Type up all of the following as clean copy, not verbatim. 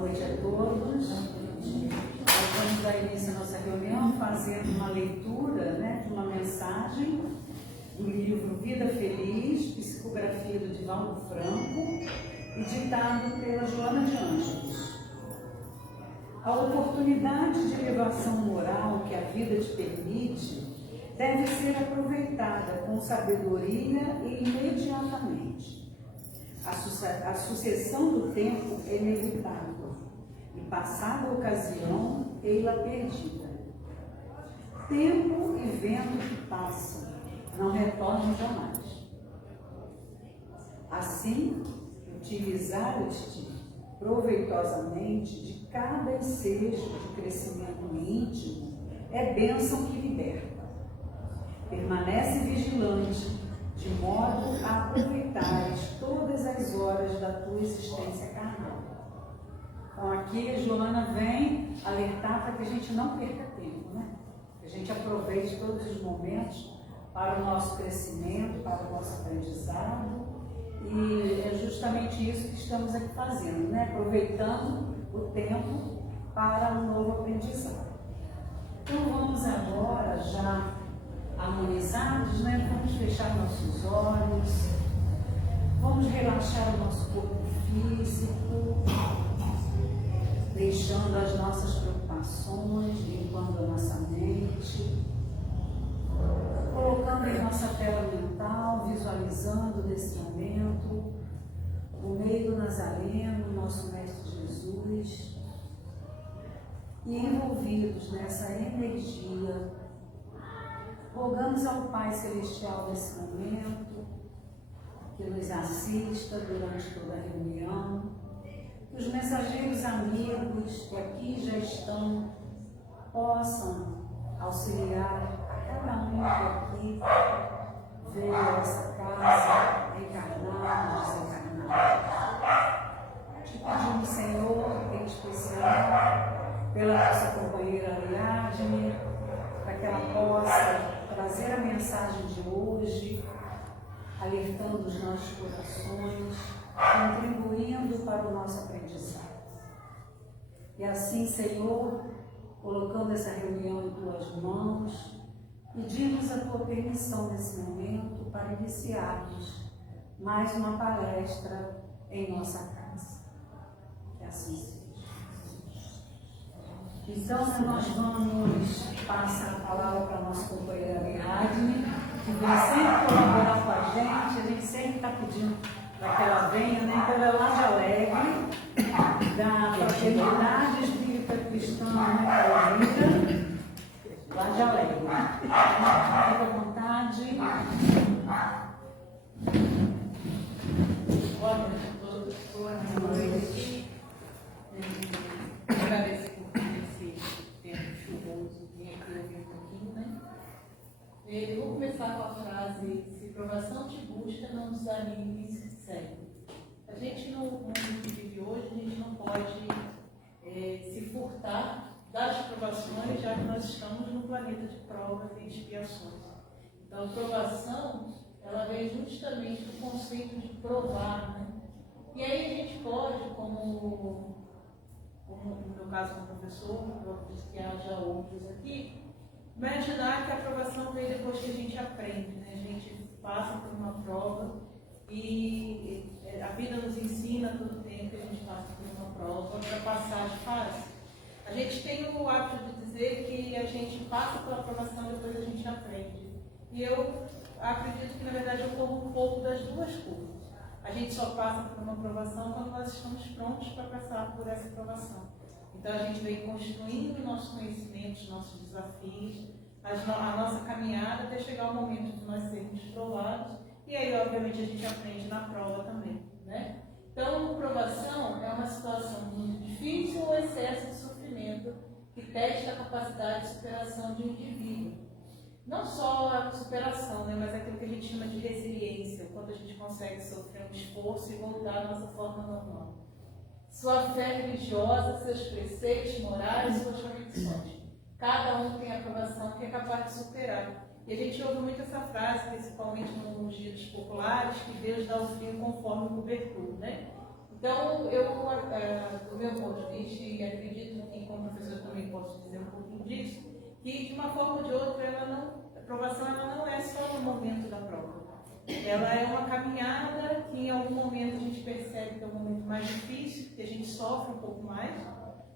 noite a todos. Nós vamos dar início à nossa reunião fazendo uma leitura, de uma mensagem do livro Vida Feliz, psicografia do Divaldo Franco e ditado pela Joana de Ângeles. A oportunidade de elevação moral que a vida te permite deve ser aproveitada com sabedoria e imediatamente. A sucessão do tempo é inevitável e, passada a ocasião, ei-la perdida. Tempo e vento que passam não retornam jamais. Assim, utilizar-te proveitosamente de cada ensejo de crescimento íntimo é bênção que liberta. Permanece vigilante, de modo a aproveitares todas as horas da tua existência carnal. Então aqui a Joana vem alertar para que a gente não perca tempo, Que a gente aproveite todos os momentos para o nosso crescimento, para o nosso aprendizado. E é justamente isso que estamos aqui fazendo, Aproveitando o tempo para um novo aprendizado. Então vamos agora já harmonizados, Vamos fechar nossos olhos, vamos relaxar o nosso corpo físico, deixando as nossas preocupações, limpando a nossa mente, colocando em nossa tela mental, visualizando nesse momento o meio do Nazareno, nosso Mestre Jesus, e envolvidos nessa energia. Rogamos ao Pai Celestial nesse momento que nos assista durante toda a reunião, que os mensageiros amigos que aqui já estão possam auxiliar a cada um que aqui veio a essa casa, encarnado, desencarnado. Te pedimos, Senhor, em especial, pela nossa companheira Ariadne, para que ela possa trazer a mensagem de hoje, alertando os nossos corações, contribuindo para o nosso aprendizado. E assim, Senhor, colocando essa reunião em tuas mãos, pedimos a tua permissão nesse momento para iniciarmos mais uma palestra em nossa casa. Que assim seja. Então, nós vamos passar a palavra para a nossa companheira Ariadne, que vem sempre colaborar com a gente sempre está pedindo para que ela venha, Então, ela é lá de Alegre, da Fraternidade Espírita Cristã, Paulina, lá de Alegre. Fique à vontade. Boa noite a todos. Boa noite. Agradeço por esse tempo chuvoso, vim aqui ouvir um pouquinho, Eu vou começar com a frase: se provação te busca, não desanime e se segue. A gente, no mundo que vive hoje, a gente não pode se furtar das provações, já que nós estamos no planeta de provas e expiações. Então, a provação, ela vem justamente do conceito de provar, E aí a gente pode, como no meu caso como professor, eu acredito que haja outros aqui, imaginar que a aprovação vem depois que a gente aprende, A gente passa por uma prova e a vida nos ensina todo o tempo que a gente passa por uma prova para passar de fase. A gente tem o hábito de dizer que a gente passa pela aprovação e depois a gente aprende. E eu acredito que, na verdade, ocorre um pouco das duas coisas. A gente só passa por uma aprovação quando nós estamos prontos para passar por essa aprovação. Então, a gente vem construindo o nosso conhecimento, os nossos desafios, a nossa caminhada até chegar o momento de nós sermos provados. E aí, obviamente, a gente aprende na prova também, Então, a provação é uma situação muito difícil ou excesso de sofrimento que testa a capacidade de superação de um indivíduo. Não só a superação, mas aquilo que a gente chama de resiliência, quando a gente consegue sofrer um esforço e voltar à nossa forma normal. Sua fé religiosa, seus preceitos morais, suas convicções. Cada um tem a aprovação que é capaz de superar. E a gente ouve muito essa frase, principalmente nos ditos populares, que Deus dá o frio conforme o cobertor, Então, do meu ponto de vista, e acredito que como professor também posso dizer um pouquinho disso, que de uma forma ou de outra, a aprovação ela não é só no momento da prova. Ela é uma caminhada que em algum momento a gente percebe que é um momento mais difícil, que a gente sofre um pouco mais,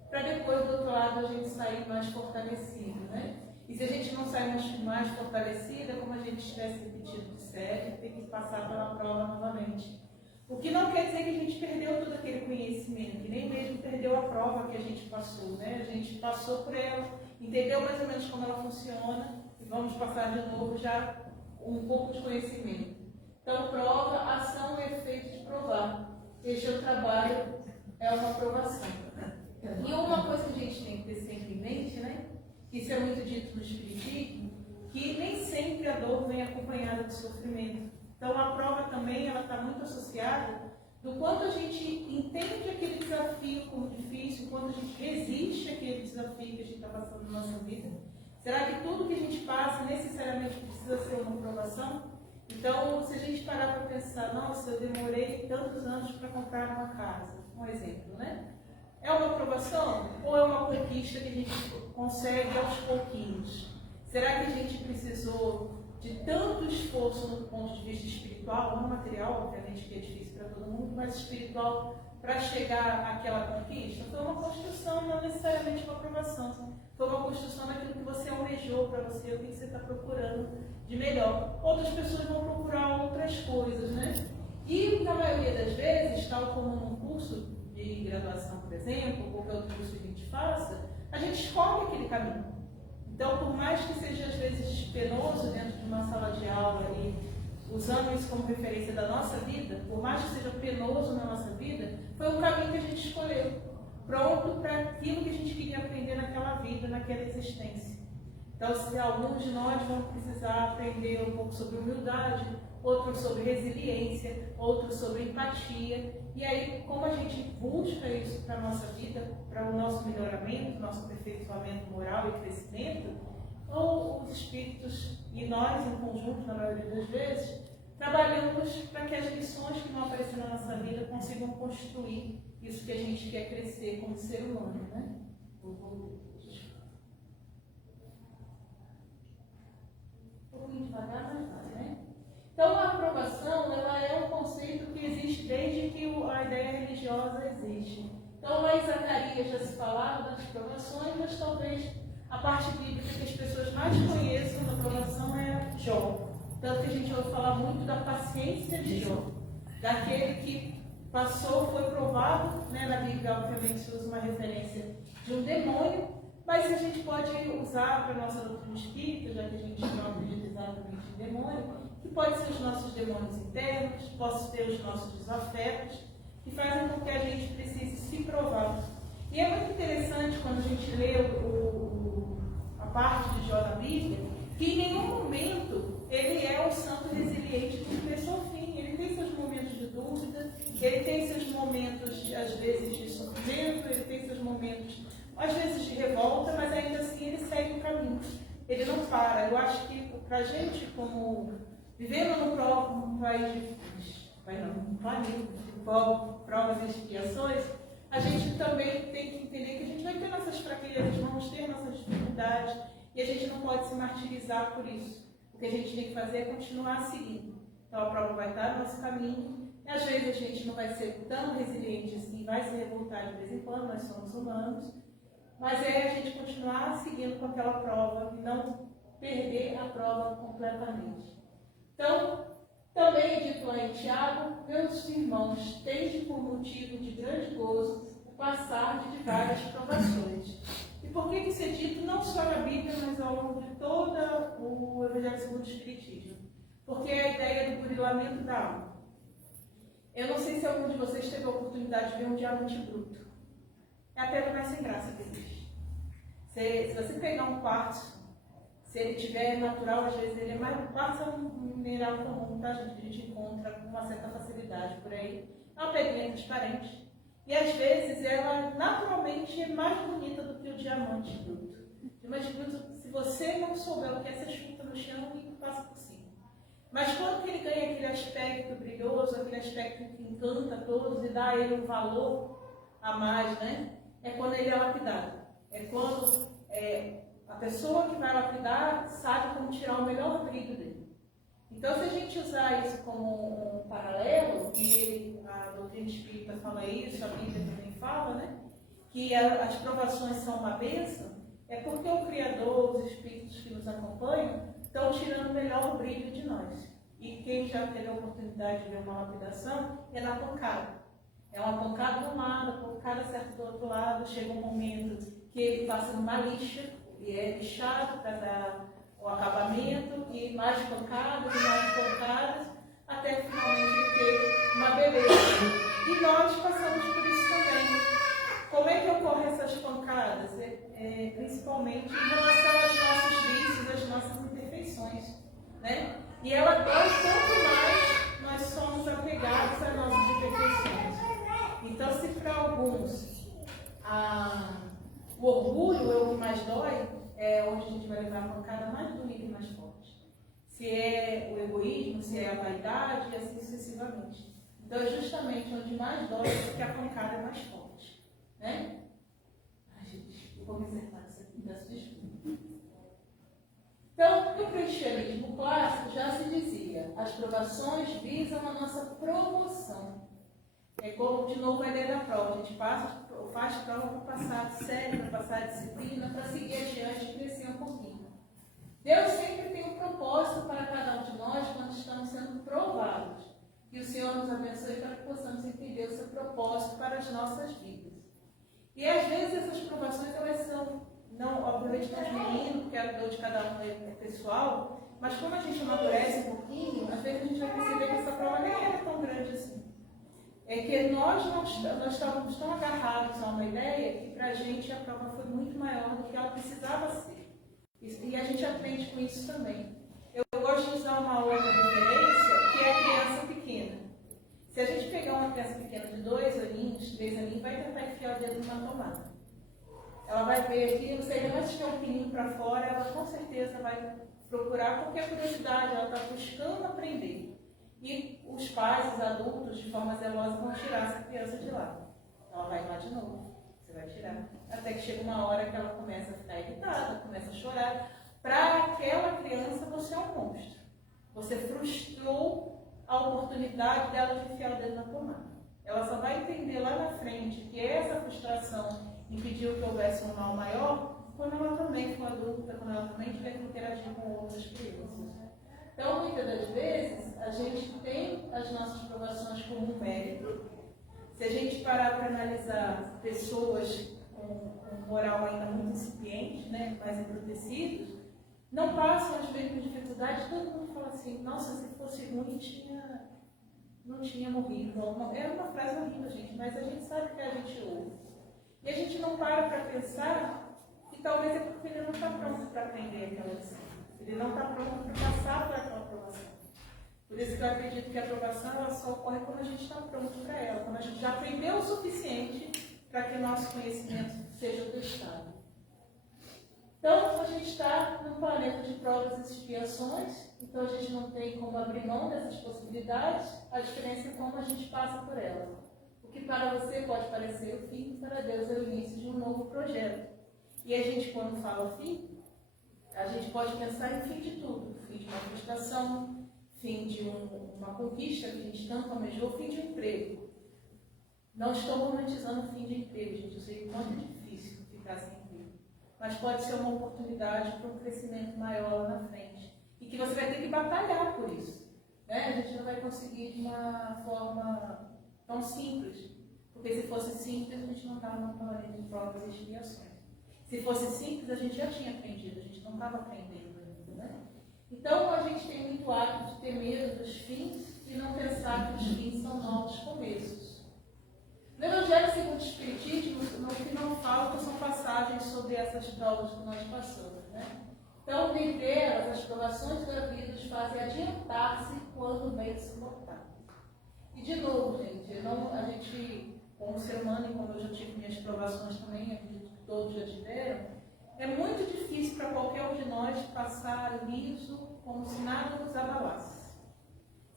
para depois, do outro lado, a gente sair mais fortalecido, né? E se a gente não sair mais fortalecida, é como a gente estivesse repetido de série, tem que passar pela prova novamente. O que não quer dizer que a gente perdeu todo aquele conhecimento, e nem mesmo perdeu a prova que a gente passou, né? A gente passou por ela, entendeu mais ou menos como ela funciona, e vamos passar de novo já um pouco de conhecimento. Então, prova, ação e efeito de provar. Este é o trabalho, é uma aprovação. E uma coisa que a gente tem que ter sempre em mente, né? Isso é muito dito no Espiritismo, que nem sempre a dor vem acompanhada de sofrimento. Então, a prova também está muito associada do quanto a gente entende aquele desafio como difícil, quanto a gente resiste àquele desafio que a gente está passando na nossa vida. Será que tudo que a gente passa necessariamente precisa ser uma aprovação? Então, se a gente parar para pensar, nossa, eu demorei tantos anos para comprar uma casa, um exemplo, né? É uma aprovação ou é uma conquista que a gente consegue aos pouquinhos? Será que a gente precisou de tanto esforço no ponto de vista espiritual, não material, obviamente que é difícil para todo mundo, mas espiritual, para chegar àquela conquista? Foi uma construção, não necessariamente uma aprovação. Foi uma construção daquilo que você almejou para você, o que você está procurando de melhor. Outras pessoas vão procurar outras coisas, né? E, na maioria das vezes, tal como num curso de graduação, por exemplo, ou qualquer outro curso que a gente faça, a gente escolhe aquele caminho. Então, por mais que seja às vezes penoso dentro de uma sala de aula e usando isso como referência da nossa vida, por mais que seja penoso na nossa vida, foi um caminho que a gente escolheu, pronto para aquilo que a gente queria aprender naquela vida, naquela existência. Então, se alguns de nós vão precisar aprender um pouco sobre humildade, outros sobre resiliência, outros sobre empatia. E aí, como a gente busca isso para a nossa vida, para o nosso melhoramento, nosso aperfeiçoamento moral e crescimento, ou os espíritos e nós, em conjunto, na maioria das vezes, trabalhamos para que as lições que vão aparecer na nossa vida consigam construir isso que a gente quer crescer como ser humano, né? Um pouquinho devagar, mas vai, né? Então, a aprovação, ela é um conceito que existe desde que a ideia religiosa existe. Então, lá em Zacarias já se falava das aprovações, mas talvez a parte bíblica que as pessoas mais conheçam da aprovação é Jó. Tanto que a gente ouve falar muito da paciência de Jó, daquele que passou, foi provado, né? Na Bíblia, obviamente, se usa uma referência de um demônio, mas a gente pode usar para a nossa doutrina espírita, já que a gente não acredita exatamente em demônio, que pode ser os nossos demônios internos, pode ser os nossos desafetos, que fazem com que a gente precise se provar. E é muito interessante quando a gente lê a parte de Jó na Bíblia, que em nenhum momento ele é o santo resiliente do começo ao fim. Ele tem seus momentos de dúvida, ele tem seus momentos, às vezes, de sofrimento, ele tem seus momentos, às vezes, de revolta, mas ainda assim ele segue o caminho. Ele não para. Eu acho que para a gente, como vivendo num país de provas e expiações, a gente também tem que entender que a gente vai ter nossas fraquezas, vamos ter nossas dificuldades, e a gente não pode se martirizar por isso. O que a gente tem que fazer é continuar seguindo. Então a prova vai estar no nosso caminho, e às vezes a gente não vai ser tão resiliente assim, vai se revoltar de vez em quando, nós somos humanos, mas é a gente continuar seguindo com aquela prova e não perder a prova completamente. Então, também é dito lá em Tiago, meus irmãos, tende por motivo de grande gozo o passar de várias provações. E por que isso é dito não só na Bíblia, mas ao longo de todo o Evangelho segundo o Espiritismo? Porque é a ideia do burilamento da alma. Eu não sei se algum de vocês teve a oportunidade de ver um diamante bruto. É a pedra mais sem graça que existe. Se você pegar um quartzo, se ele tiver natural, às vezes ele é mais. Quartzo é um mineral comum, tá, gente? A gente encontra com uma certa facilidade por aí. É uma pedrinha transparente. E às vezes ela naturalmente é mais bonita do que o diamante bruto. O diamante bruto, se você não souber o que é, você chuta no chão e passa por cima. Mas quando ele ganha aquele aspecto brilhoso, aquele aspecto que encanta a todos e dá a ele um valor a mais, né? É quando ele é lapidado. É quando a pessoa que vai lapidar sabe como tirar o melhor brilho dele. Então, se a gente usar isso como um paralelo, e a doutrina espírita fala isso, a Bíblia também fala, né? Que as provações são uma bênção, é porque o Criador, os espíritos que nos acompanham, estão tirando o melhor brilho de nós. E quem já teve a oportunidade de ver uma lapidação é na pancada. É uma pancada de um lado, a pancada certa do outro lado, chega um momento que ele passa numa lixa, e é lixado para dar o acabamento, e mais pancadas, até finalmente ele ter uma beleza. E nós passamos por isso também. Como é que ocorrem essas pancadas? Principalmente em relação aos nossos vícios, às nossas imperfeições, né? E ela dói quanto mais nós somos apegados às nossas imperfeições. Então, se para alguns o orgulho é o que mais dói, é onde a gente vai levar a pancada mais bonita e mais forte. Se é o egoísmo, se é a vaidade, e assim sucessivamente. Então, é justamente onde mais dói, porque a pancada é mais forte. Né? Ai, gente, eu vou me acertar isso aqui, peço desculpa. Então, no cristianismo clássico já se dizia, as provações visam a nossa promoção. É como, de novo, a ideia da prova. A gente faz prova para passar de série, para passar de disciplina, para seguir adiante e crescer um pouquinho. Deus sempre tem um propósito para cada um de nós quando estamos sendo provados. Que o Senhor nos abençoe para que possamos entender o seu propósito para as nossas vidas. E às vezes essas provações, elas são, não, obviamente não diminuindo, porque a dor de cada um é pessoal, mas como a gente amadurece um pouquinho, às vezes a gente vai perceber que essa prova nem era tão grande assim. É que nós estávamos tão agarrados a uma ideia que para a gente a prova foi muito maior do que ela precisava ser. E a gente aprende com isso também. Eu gosto de usar uma outra referência, que é a criança pequena. Se a gente pegar uma criança pequena de 2 aninhos, 3 aninhos, vai tentar enfiar o dedo numa tomada. Ela vai ver aquilo, se ainda mais tiver um pininho para fora, ela com certeza vai procurar, porque a curiosidade, ela está buscando aprender. E os pais, os adultos, de forma zelosa, vão tirar essa criança de lá. Ela vai lá de novo, você vai tirar. Até que chega uma hora que ela começa a ficar irritada, começa a chorar. Para aquela criança, você é um monstro. Você frustrou a oportunidade dela de enfiar o dedo na tomada. Ela só vai entender lá na frente que essa frustração impediu que houvesse um mal maior quando ela também for adulta, quando ela também tiver que interagir com outras crianças. Então, muitas das vezes, a gente tem as nossas provações como um mérito. Se a gente parar para analisar pessoas com moral ainda muito incipiente, né, mais embrutecidos, não passam as mesmas dificuldades. Todo mundo fala assim, nossa, se fosse ruim, não tinha morrido. É uma frase horrível, gente, mas a gente sabe que a gente ouve. E a gente não para pensar que talvez é porque ele não está pronto para aprender aquela lição. Ele não está pronto para passar por aquela aprovação. Por isso que eu acredito que a aprovação ela só ocorre quando a gente está pronto para ela, quando a gente já aprendeu o suficiente para que nosso conhecimento seja testado. Então, a gente está num planeta de provas e expiações, então a gente não tem como abrir mão dessas possibilidades, a diferença é como a gente passa por elas. O que para você pode parecer o fim, para Deus é o início de um novo projeto. E a gente, quando fala fim, a gente pode pensar em fim de tudo, fim de uma frustração, fim de uma conquista que a gente tanto almejou, fim de um emprego. Não estou romantizando o fim de emprego, gente, eu sei o quanto é difícil ficar sem emprego. Mas pode ser uma oportunidade para um crescimento maior lá na frente. E que você vai ter que batalhar por isso. Né? A gente não vai conseguir de uma forma tão simples. Porque se fosse simples, a gente não estava numa planeta de provas e expiações. Se fosse simples, a gente já tinha aprendido, a gente não estava aprendendo ainda, né? Então, a gente tem muito hábito de ter medo dos fins e não pensar que os fins são novos começos. No Evangelho segundo o Espiritismo, no que não falta são passagens sobre essas provas que nós passamos, né? Então, dentre elas, as provações da vida nos fazem adiantar-se quando bem se mortais. E, de novo, gente, a gente, como ser humano, e como eu já tive minhas provações também, acredito que todos já tiveram, é muito difícil para qualquer um de nós passar liso como se nada nos abalasse.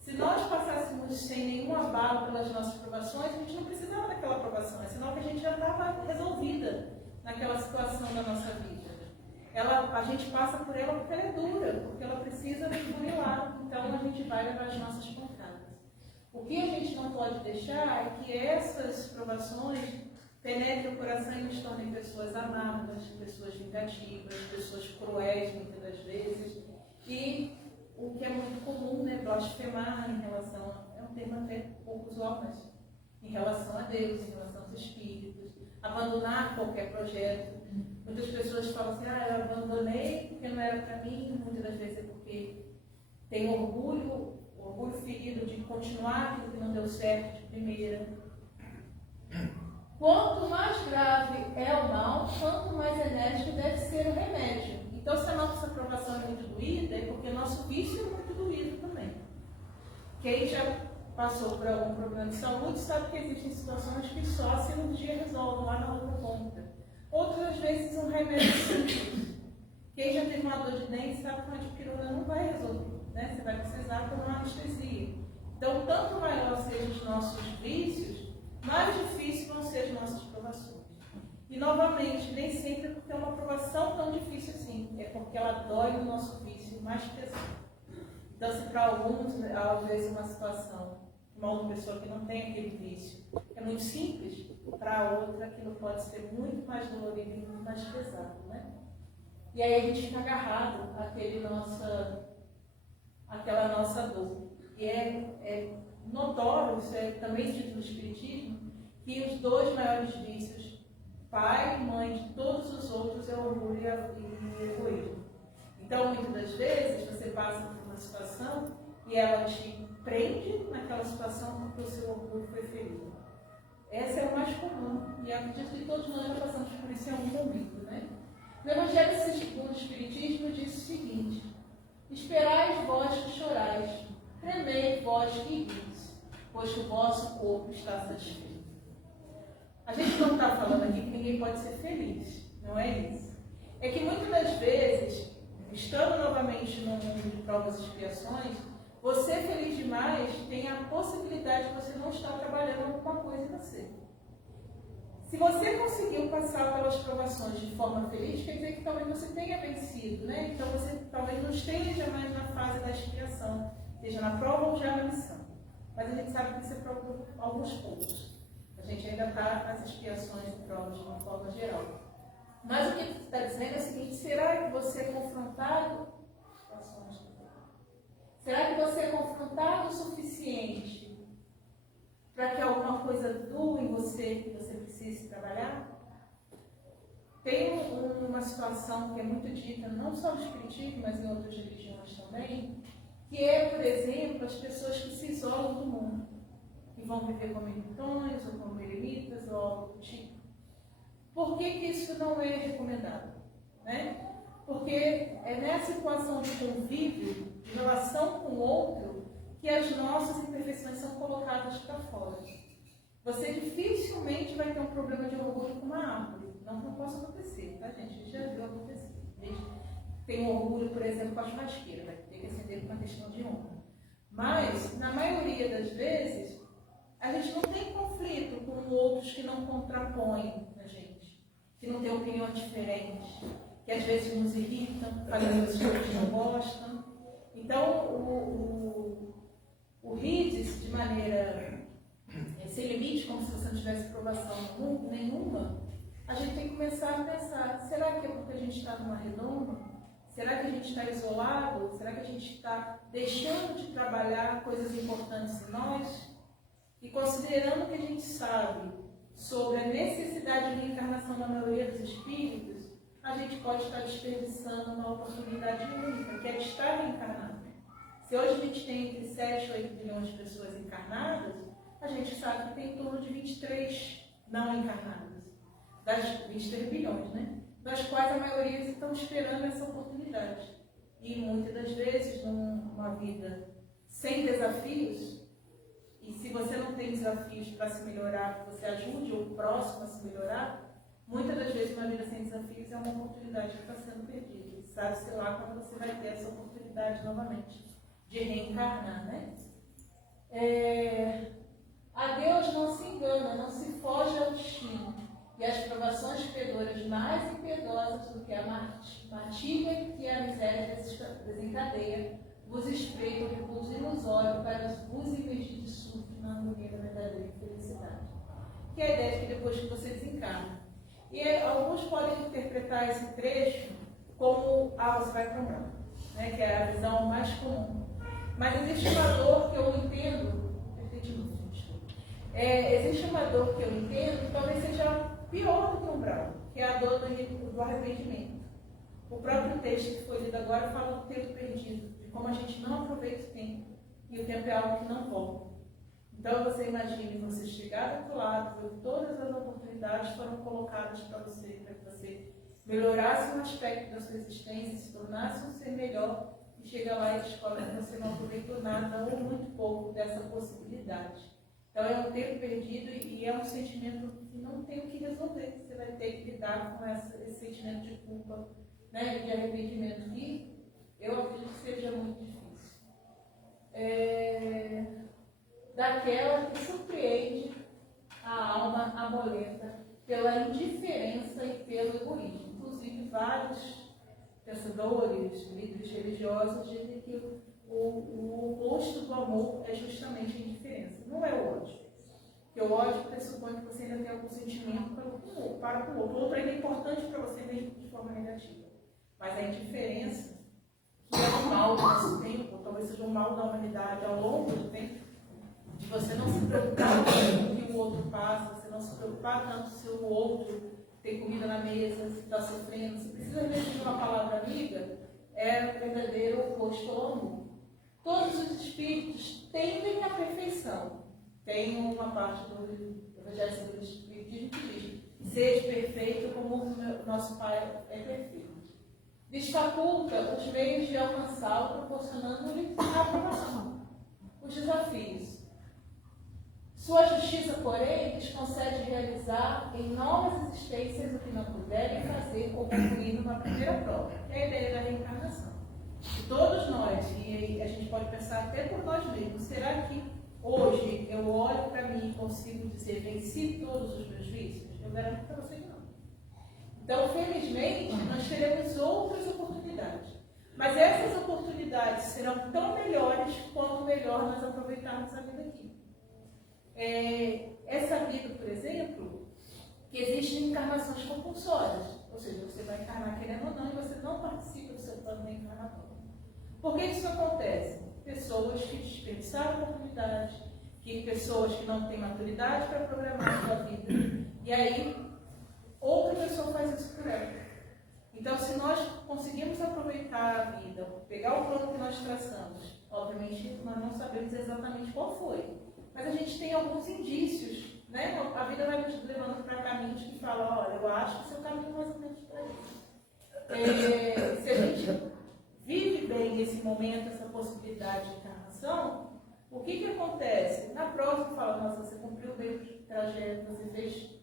Se nós passássemos sem nenhum abalo pelas nossas provações, a gente não precisava daquela provação, é sinal que a gente já estava resolvida naquela situação da nossa vida. A gente passa por ela porque ela é dura, porque ela precisa funilar, então a gente vai levar as nossas pancadas. O que a gente não pode deixar é que essas provações penetrem o coração e nos tornem pessoas amargas, pessoas vingativas, pessoas cruéis muitas das vezes, e o que é muito comum, né, blasfemar em relação é um termo até pouco usual, mas em relação a Deus, em relação aos espíritos, abandonar qualquer projeto. Muitas pessoas falam assim, eu abandonei porque não era para mim, muitas das vezes é porque tem orgulho ferido de continuar aquilo que não deu certo de primeira. Quanto mais grave é o mal, quanto mais enérgico deve ser o remédio. Então, se a nossa aprovação é muito doída, é porque o nosso vício é muito doído também. Quem já passou por algum problema de saúde sabe que existem situações que só a cirurgia resolve lá na outra ponta. Outras vezes um remédio simples. Quem já teve uma dor de dente sabe que uma dipirona não vai resolver, né? Você vai precisar tomar anestesia. Então, tanto maior sejam os nossos vícios, mais difíceis vão ser as nossas provações. E, novamente, nem sempre é porque é uma provação tão difícil assim, é porque ela dói no nosso vício mais pesado. Então, se para alguns, às vezes, uma situação, uma pessoa que não tem aquele vício, é muito simples, para a outra aquilo pode ser muito mais dolorido e muito mais pesado, né? E aí a gente fica agarrado àquela nossa dor. E é notório, isso é também dito no Espiritismo, que os dois maiores vícios, pai e mãe de todos os outros, é o orgulho e o egoísmo. Então, muitas das vezes, você passa por uma situação e ela te prende naquela situação porque o seu orgulho foi ferido. Essa é a mais comum, e acredito que todos nós já passamos por isso em algum momento, né? No Evangelho segundo o Espiritismo diz o seguinte: esperai vós que chorais, tremei vós que rís, pois o vosso corpo está satisfeito. A gente não está falando aqui que ninguém pode ser feliz, não é isso. É que muitas das vezes, estando novamente no mundo de provas e expiações, você feliz demais tem a possibilidade de você não estar trabalhando alguma coisa em você. Se você conseguiu passar pelas provações de forma feliz, quer dizer que talvez você tenha vencido, né? Então você talvez não esteja mais na fase da expiação, seja na prova ou já na missão. Mas a gente sabe que isso é para alguns poucos. A gente ainda está nas expiações e provas de uma forma geral. Mas o que está dizendo é o seguinte: será que você é confrontado? Será que você é confrontado o suficiente para que alguma coisa doa em você que você precise trabalhar? Tem uma situação que é muito dita, não só no Espiritismo, mas em outras religiões também, que é, por exemplo, as pessoas que se isolam do mundo, que vão viver como ermitões, ou como eremitas, ou algo do tipo. Por que isso não é recomendado? Né? Porque é nessa situação de convívio, de relação com o outro, que as nossas imperfeições são colocadas para fora. Você dificilmente vai ter um problema de orgulho com uma árvore. Não possa acontecer, tá, gente? A gente já viu acontecer. A gente tem orgulho, por exemplo, com a churrasqueira, vai ter que acender por uma questão de honra. Mas, na maioria das vezes, a gente não tem conflito com outros que não contrapõem a gente, que não têm opiniões diferentes, que às vezes nos irritam, fazem coisas que a gente não gosta. Então, o RIDES, de maneira sem limite, como se você não tivesse provação nenhuma, a gente tem que começar a pensar: será que é porque a gente está numa redoma? Será que a gente está isolado? Será que a gente está deixando de trabalhar coisas importantes em nós? E considerando que a gente sabe sobre a necessidade de reencarnação da maioria dos espíritos, a gente pode estar desperdiçando uma oportunidade única, que é de estar reencarnado. Se hoje a gente tem entre 7 e 8 bilhões de pessoas encarnadas, a gente sabe que tem em torno de 23 não encarnadas, das 23 bilhões, né? Das quais a maioria estão esperando essa oportunidade. E muitas das vezes, numa vida sem desafios, e se você não tem desafios para se melhorar, que você ajude o próximo a se melhorar, muitas das vezes uma vida sem desafios é uma oportunidade que está sendo perdida. Sabe-se lá quando você vai ter essa oportunidade novamente de reencarnar, né? A Deus não se engana, não se foge ao destino. E as provações fedoras mais impiedosas do que a matilha que a miséria desencadeia, vos espreitam de repouso ilusório para vos imergir de súbito na harmonia da verdadeira felicidade. Que é a ideia de que depois que você desencarna. E alguns podem interpretar esse trecho como você vai para o mundo, né, que é a visão mais comum. Mas existe uma dor que eu entendo, existe uma dor que eu entendo que talvez seja pior do que o umbral, que é a dor do arrependimento. O próprio texto que foi lido agora fala do tempo perdido, de como a gente não aproveita o tempo, e o tempo é algo que não volta. Então você imagine você chegar do outro lado, ver que todas as oportunidades foram colocadas para que você melhorasse um aspecto da sua existência, se tornasse um ser melhor, e chega lá e descobre que você não aproveitou nada ou muito pouco dessa possibilidade. Então é um tempo perdido e é um sentimento que não tem o que resolver. Você vai ter que lidar com esse sentimento de culpa, né, de arrependimento, que eu acredito que seja muito difícil. Daquela que surpreende a alma amolenta pela indiferença e pelo egoísmo. Inclusive, vários pensadores, líderes religiosos dizem que o oposto do amor é justamente a indiferença, não é o ódio. Porque o ódio pressupõe que você ainda tem algum sentimento para com o outro. O outro ainda é importante para você mesmo de forma negativa. Mas a indiferença, que é um mal do nosso tempo, ou talvez seja um mal da humanidade ao longo do tempo, de você não se preocupar com o que o outro passa, você não se preocupar tanto se o outro tem comida na mesa, se está sofrendo, se precisa mesmo de uma palavra amiga, é o verdadeiro oposto ao amor. Todos os espíritos tendem à perfeição. Tem uma parte do Evangelho segundo o Espiritismo que diz: seja perfeito como o nosso Pai é perfeito. Lhes faculta os meios de alcançá-lo, proporcionando-lhe a aprovação, os desafios. Sua justiça, porém, lhes concede realizar em novas existências o que não puderem fazer ou concluir numa primeira prova, que é a ideia da reencarnação. E todos nós, e a gente pode pensar até por nós mesmos, será que hoje eu olho para mim e consigo dizer venci todos os meus vícios? Eu garanto para você que não. Então, felizmente, nós teremos outras oportunidades. Mas essas oportunidades serão tão melhores quanto melhor nós aproveitarmos a vida aqui. É sabido, por exemplo, que existem encarnações compulsórias, ou seja, você vai encarnar querendo ou não e você não participa do seu plano reencarnatório. Por que isso acontece? Pessoas que desperdiçaram oportunidades, pessoas que não têm maturidade para programar a sua vida, e aí outra pessoa faz isso por ela. Então, se nós conseguimos aproveitar a vida, pegar o plano que nós traçamos, obviamente nós não sabemos exatamente qual foi. Mas a gente tem alguns indícios, né? A vida vai nos levando para caminhos que falam: olha, eu acho que seu caminho é mais ou menos para isso. Se a gente vive bem esse momento, essa possibilidade de encarnação, o que acontece? Na prova fala: nossa, você cumpriu bem o trajeto, você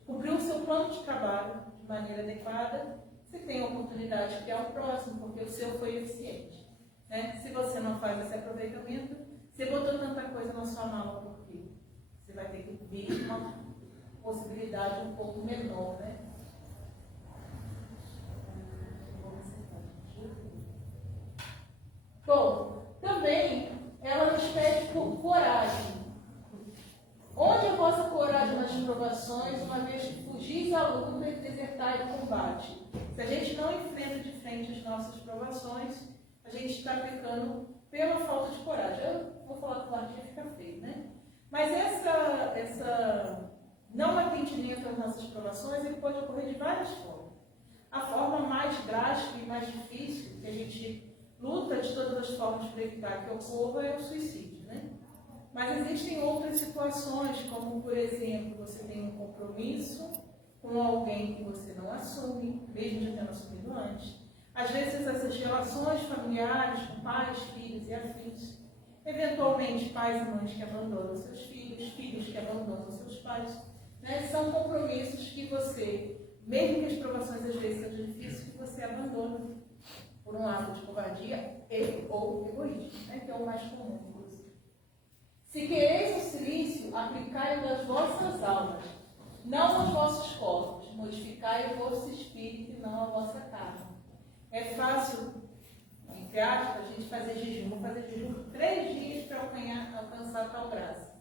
cumpriu o seu plano de trabalho de maneira adequada, você tem a oportunidade de criar o próximo, porque o seu foi eficiente. Né? Se você não faz esse aproveitamento, você botou tanta coisa na sua mala, porque você vai ter que vir uma possibilidade um pouco menor, né? Bom, também ela nos pede por coragem. Onde a vossa coragem nas provações, uma vez que fugis à luta e desertai o combate? Se a gente não enfrenta de frente as nossas provações, a gente está pecando pela falta de coragem. Eu vou falar que o latim fica feio, né? Mas essa não atendimento às nossas provações, ele pode ocorrer de várias formas. A forma mais drástica e mais difícil, que a gente luta de todas as formas para evitar que ocorra, é o suicídio, né? Mas existem outras situações, como, por exemplo, você tem um compromisso com alguém que você não assume, mesmo já tendo assumido antes. Às vezes, essas relações familiares com pais, filhos e afins, eventualmente pais e mães que abandonam seus filhos, filhos que abandonam seus pais, né? São compromissos que você, mesmo que as provações às vezes sejam difíceis, que você abandona por um ato de covardia ou egoísmo, né? Que é o mais comum, inclusive. Se quereis o silício, aplicai-o nas vossas almas, não aos vossos corpos, modificai o vosso espírito e não a vossa carne. É fácil, entre aspas, a gente fazer jejum. Vou fazer jejum por 3 dias para alcançar tal graça.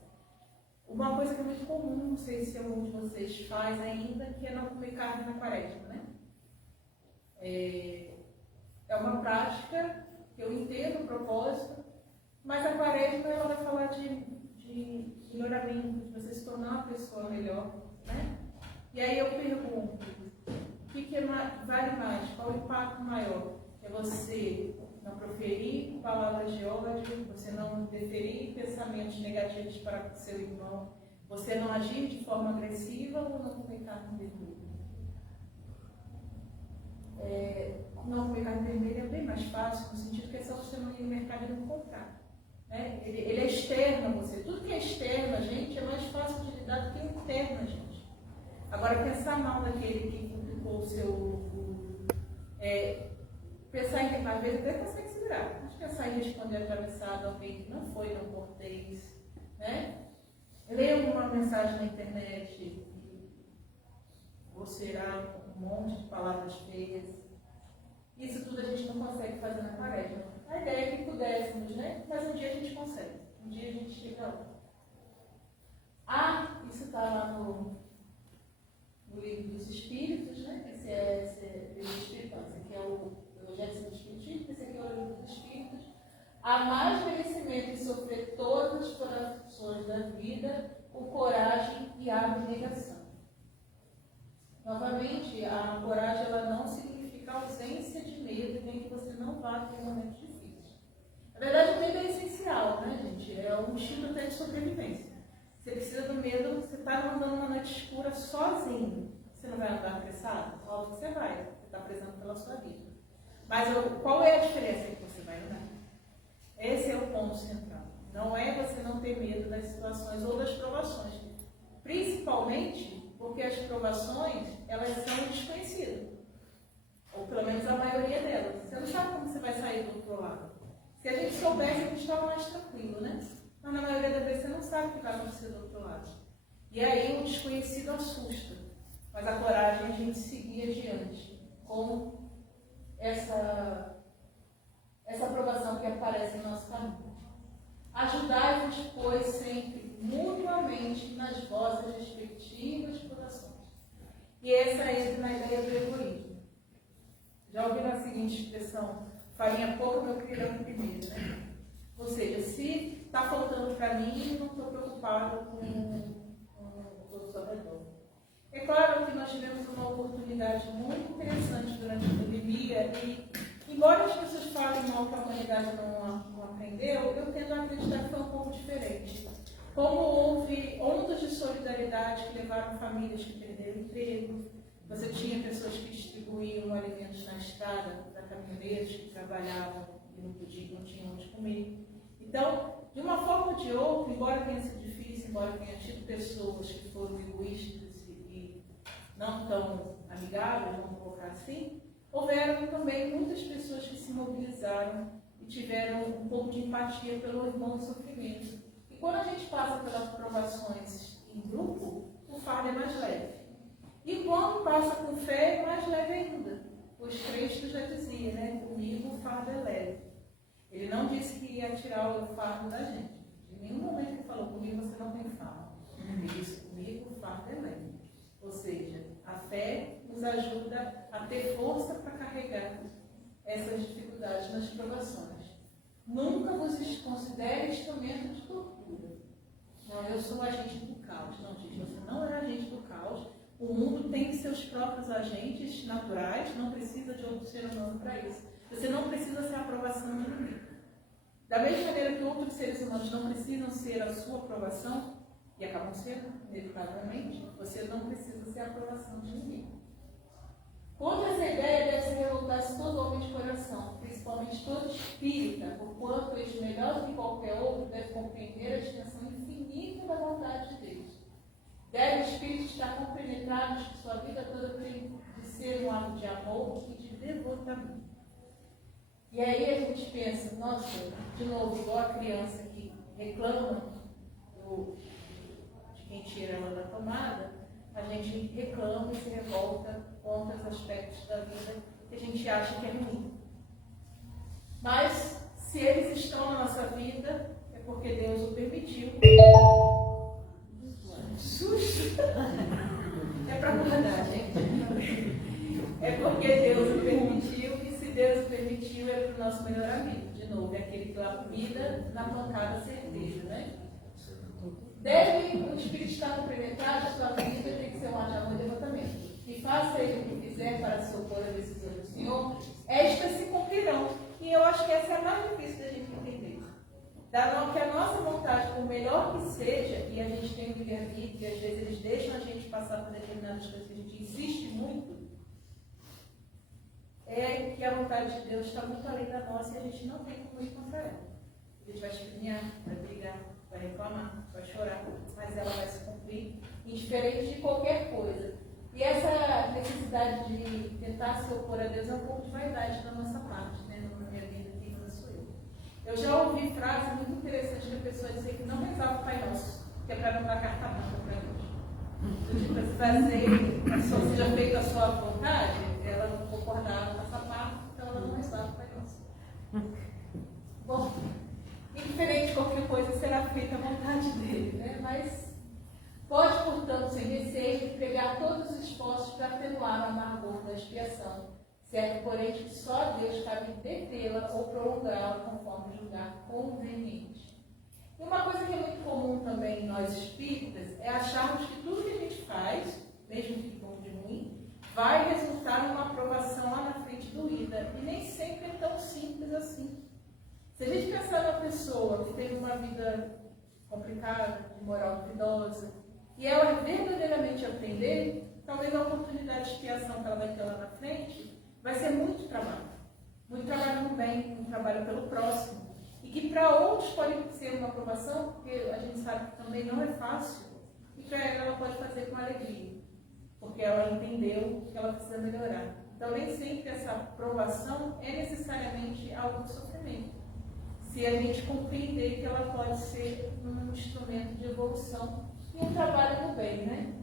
Uma coisa que é muito comum, não sei se algum de vocês faz ainda, que é não comer carne na quaresma, né? É uma prática que eu entendo o propósito, mas a quaresma ela vai falar de melhoramento, de você se tornar uma pessoa melhor, né? E aí eu pergunto, o que vale mais? Qual o impacto maior? É você não proferir palavras de ódio, você não deferir pensamentos negativos para o seu irmão, você não agir de forma agressiva ou não comer carne vermelha? Não comer carne vermelha é bem mais fácil, no sentido que é só você não ir no mercado e não comprar. Né? Ele é externo a você. Tudo que é externo a gente é mais fácil de lidar do que interno a gente. Agora, pensar mal daquele que complicou o seu... pensar em... Às vezes até consegue se virar. Mas pensar em responder atravessado a alguém que não foi, não cortês. Né? Ler uma mensagem na internet ou será um monte de palavras feias. Isso tudo a gente não consegue fazer na quaresma. A ideia é que pudéssemos, né? Mas um dia a gente consegue. Um dia a gente chega lá. Isso está lá no livro dos Espíritos, né? Esse é o livro espiritual. Esse aqui é o Evangelho do Espiritismo, esse aqui é o livro dos Espíritos. Há mais merecimento em sofrer todas as aflições da vida, com coragem e abnegação. Novamente, a coragem ela não significa ausência de medo, nem que você não vá ter momentos difíceis. Na verdade, o medo é essencial, né, gente? É um instinto até de sobrevivência. Você precisa do medo, você está andando uma noite escura sozinho. Você não vai andar apressado? Óbvio que você vai, você está prezando pela sua vida. Mas qual é a diferença que você vai andar? Esse é o ponto central. Não é você não ter medo das situações ou das provações. Principalmente porque as provações, elas são desconhecidas. Ou pelo menos a maioria delas. Você não sabe como você vai sair do outro lado. Se a gente soubesse, a gente estava mais tranquilo, né? Mas na maioria das vezes você não sabe o que vai acontecer do outro lado. E aí o desconhecido assusta. Mas a coragem é a gente seguir adiante com essa aprovação que aparece em nosso caminho. Ajudai-vos, pois, sempre, mutuamente, nas vossas respectivas provações. E essa entra na ideia do egoísmo. Já ouviram a seguinte expressão, farinha pouca, meu pirão primeiro, né? Ou seja, se está faltando para mim, não estou preocupado com os outros ao redor. É claro que nós tivemos uma oportunidade muito interessante durante a pandemia e, embora as pessoas falem mal que a humanidade não aprendeu, eu tendo a acreditar que foi um pouco diferente. Como houve ondas de solidariedade que levaram famílias que perderam emprego, você tinha pessoas que distribuíam alimentos na estrada para caminhoneiros que trabalhavam e não podiam, não tinham onde comer. Então, de uma forma ou de outra, embora tenha sido difícil, embora tenha tido pessoas que foram egoístas e não tão amigáveis, vamos colocar assim, houveram também muitas pessoas que se mobilizaram e tiveram um pouco de empatia pelo irmão em sofrimento. E quando a gente passa pelas provações em grupo, o fardo é mais leve. E quando passa com fé, é mais leve ainda. Os Cristo já dizia, né? Comigo o fardo é leve. Ele não disse que ia tirar o fardo da gente. Em nenhum momento ele falou, comigo você não tem fardo. Ele disse, comigo o fardo é leve. Ou seja, a fé nos ajuda a ter força para carregar essas dificuldades nas provações. Nunca vos considere instrumento de tortura. Não, eu sou agente do caos. Não, gente, você não é agente do caos. O mundo tem seus próprios agentes naturais, não precisa de outro ser humano para isso. Você não precisa ser a aprovação de ninguém. Da mesma maneira que outros seres humanos não precisam ser a sua aprovação, e acabam sendo, inevitavelmente, você não precisa ser a aprovação de ninguém. Contra essa ideia deve se revoltar-se todo homem de coração, principalmente todo espírita, porquanto este, melhor do que qualquer outro, deve compreender a extensão infinita da vontade de Deus. Deve o espírito estar compenetrado de que sua vida toda tem de ser um ato de amor e de devotamento. E aí a gente pensa, nossa, de novo, igual a criança que reclama tira ela da tomada, a gente reclama e se revolta contra os aspectos da vida que a gente acha que é ruim. Mas, se eles estão na nossa vida, é porque Deus o permitiu. Susto! É para guardar, gente. É porque Deus o permitiu, e se Deus o permitiu, é para o nosso melhoramento. De novo, é aquele que lapida na pancada certeira, né? Deve o Espírito estar compenetrado, a sua vida tem que ser um ato de levantamento. E faça ele o que fizer para se opor à decisão do Senhor, estas se cumprirão. E eu acho que essa é a mais difícil da gente entender. Que a nossa vontade, por melhor que seja, e a gente tem um livre-arbítrio, e às vezes eles deixam a gente passar por determinadas coisas que a gente insiste muito, é que a vontade de Deus está muito além da nossa e a gente não tem como ir contra ela. A gente vai espinhar, vai brigar, vai reclamar, vai chorar, mas ela vai se cumprir, indiferente de qualquer coisa. E essa necessidade de tentar se opor a Deus é um pouco de vaidade da nossa parte, né? Na minha vida aqui, quando sou eu. Eu já ouvi frase muito interessante da pessoa dizer que não rezava o Pai Nosso, que é para não dar carta branca para Deus. Tipo, se fazer, seja feita a sua vontade, ela não concordava com essa parte, então ela não rezava o Pai Nosso. Bom, indiferente de qualquer coisa, será feita a vontade dele, né? Mas pode, portanto, sem receio, empregar todos os esforços para atenuar o amargor da expiação, certo, porém, que só a Deus cabe detê-la ou prolongá-la conforme julgar conveniente. E uma coisa que é muito comum também em nós espíritas é acharmos que tudo que a gente faz, mesmo que bom de ruim, vai resultar numa aprovação lá na frente doída. E nem sempre é tão simples assim. Se a gente pensar numa pessoa que teve uma vida complicada, de moral duvidosa, e ela verdadeiramente aprender, talvez a oportunidade de expiação que ela vai ter lá na frente vai ser muito trabalho. Muito trabalho no bem, muito trabalho pelo próximo. E que para outros pode ser uma aprovação, porque a gente sabe que também não é fácil, e para ela pode fazer com alegria, porque ela entendeu que ela precisa melhorar. Então, nem sempre essa aprovação é necessariamente algo de sofrimento. Se a gente compreender que ela pode ser um instrumento de evolução e um trabalho do bem, né?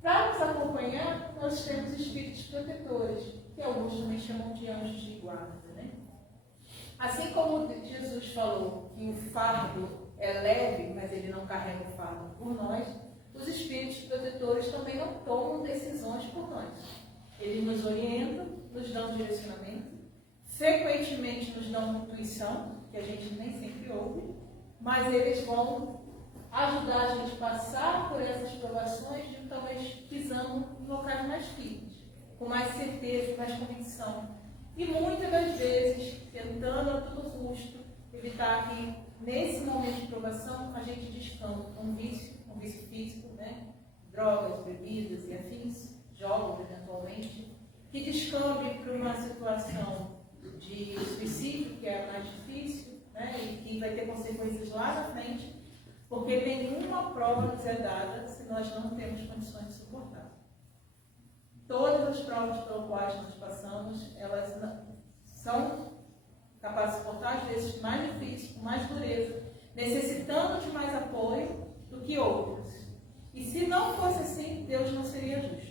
Para nos acompanhar, nós temos espíritos protetores, que alguns também chamam de anjos de guarda, né? Assim como Jesus falou que o fardo é leve, mas ele não carrega o fardo por nós, os espíritos protetores também não tomam decisões por nós. Eles nos orientam, nos dão direcionamento, frequentemente nos dão intuição, que a gente nem sempre ouve, mas eles vão ajudar a gente a passar por essas provações, talvez pisando em locais mais firmes, com mais certeza, mais convicção. E muitas das vezes, tentando a todo custo evitar que, nesse momento de provação, a gente descamba um vício físico, né? Drogas, bebidas e afins, jogos eventualmente, que descambe para uma situação de suicídio, que é a mais difícil, né? E que vai ter consequências lá na frente, porque nenhuma prova nos é dada se nós não temos condições de suportar. Todas as provas pelas quais nós passamos, elas são capazes de suportar, às vezes, mais difícil, com mais dureza, necessitando de mais apoio do que outras. E se não fosse assim, Deus não seria justo.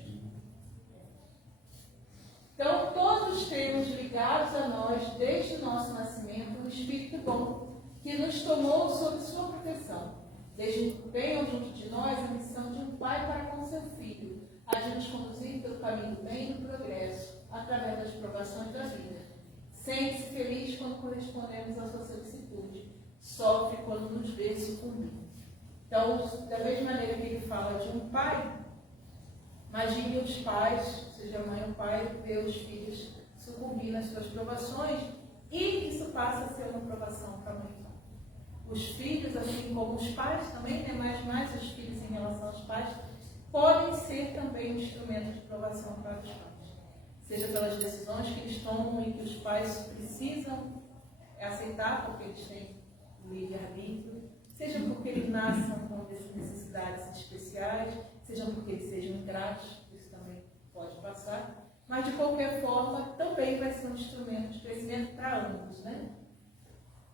Então, todos temos ligados a nós, desde o nosso nascimento, um Espírito bom, que nos tomou sob sua proteção. Desempenham junto de nós a missão de um pai para com seu filho, a de nos conduzir pelo caminho do bem e do progresso, através das provações da vida. Sente-se feliz quando correspondemos à sua solicitude, sofre quando nos vê sucumbir. Então, da mesma maneira que ele fala de um pai, imagine os pais, seja a mãe ou o pai, ver os filhos sucumbir nas suas provações, e isso passa a ser uma provação para a mãe e pai. Os filhos, assim como os pais também, né, mas mais os filhos em relação aos pais, podem ser também um instrumento de provação para os pais. Seja pelas decisões que eles tomam e que os pais precisam aceitar, porque eles têm livre-arbítrio, seja porque eles nasçam com necessidades especiais, seja porque eles sejam ingratos, isso também pode passar, mas de qualquer forma também vai ser um instrumento de crescimento para ambos, né?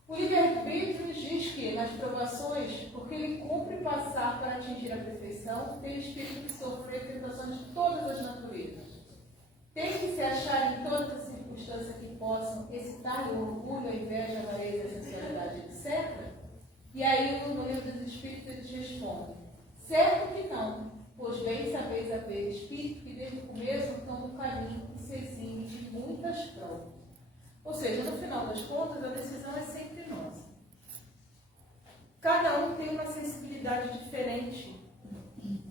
O livre-arbítrio diz que, nas provações, porque ele cumpre passar para atingir a perfeição, tem o espírito de sofrer tentações de todas as naturezas. Tem que se achar em todas as circunstâncias que possam excitar o orgulho, a inveja, a avareza, a sensualidade, etc. E aí, no livro dos Espíritos, eles respondem: certo que não, pois bem sabeis haver espírito que desde o começo estão no caminho e se exime de muitas provas. Ou seja, no final das contas, a decisão é sempre nossa. Cada um tem uma sensibilidade diferente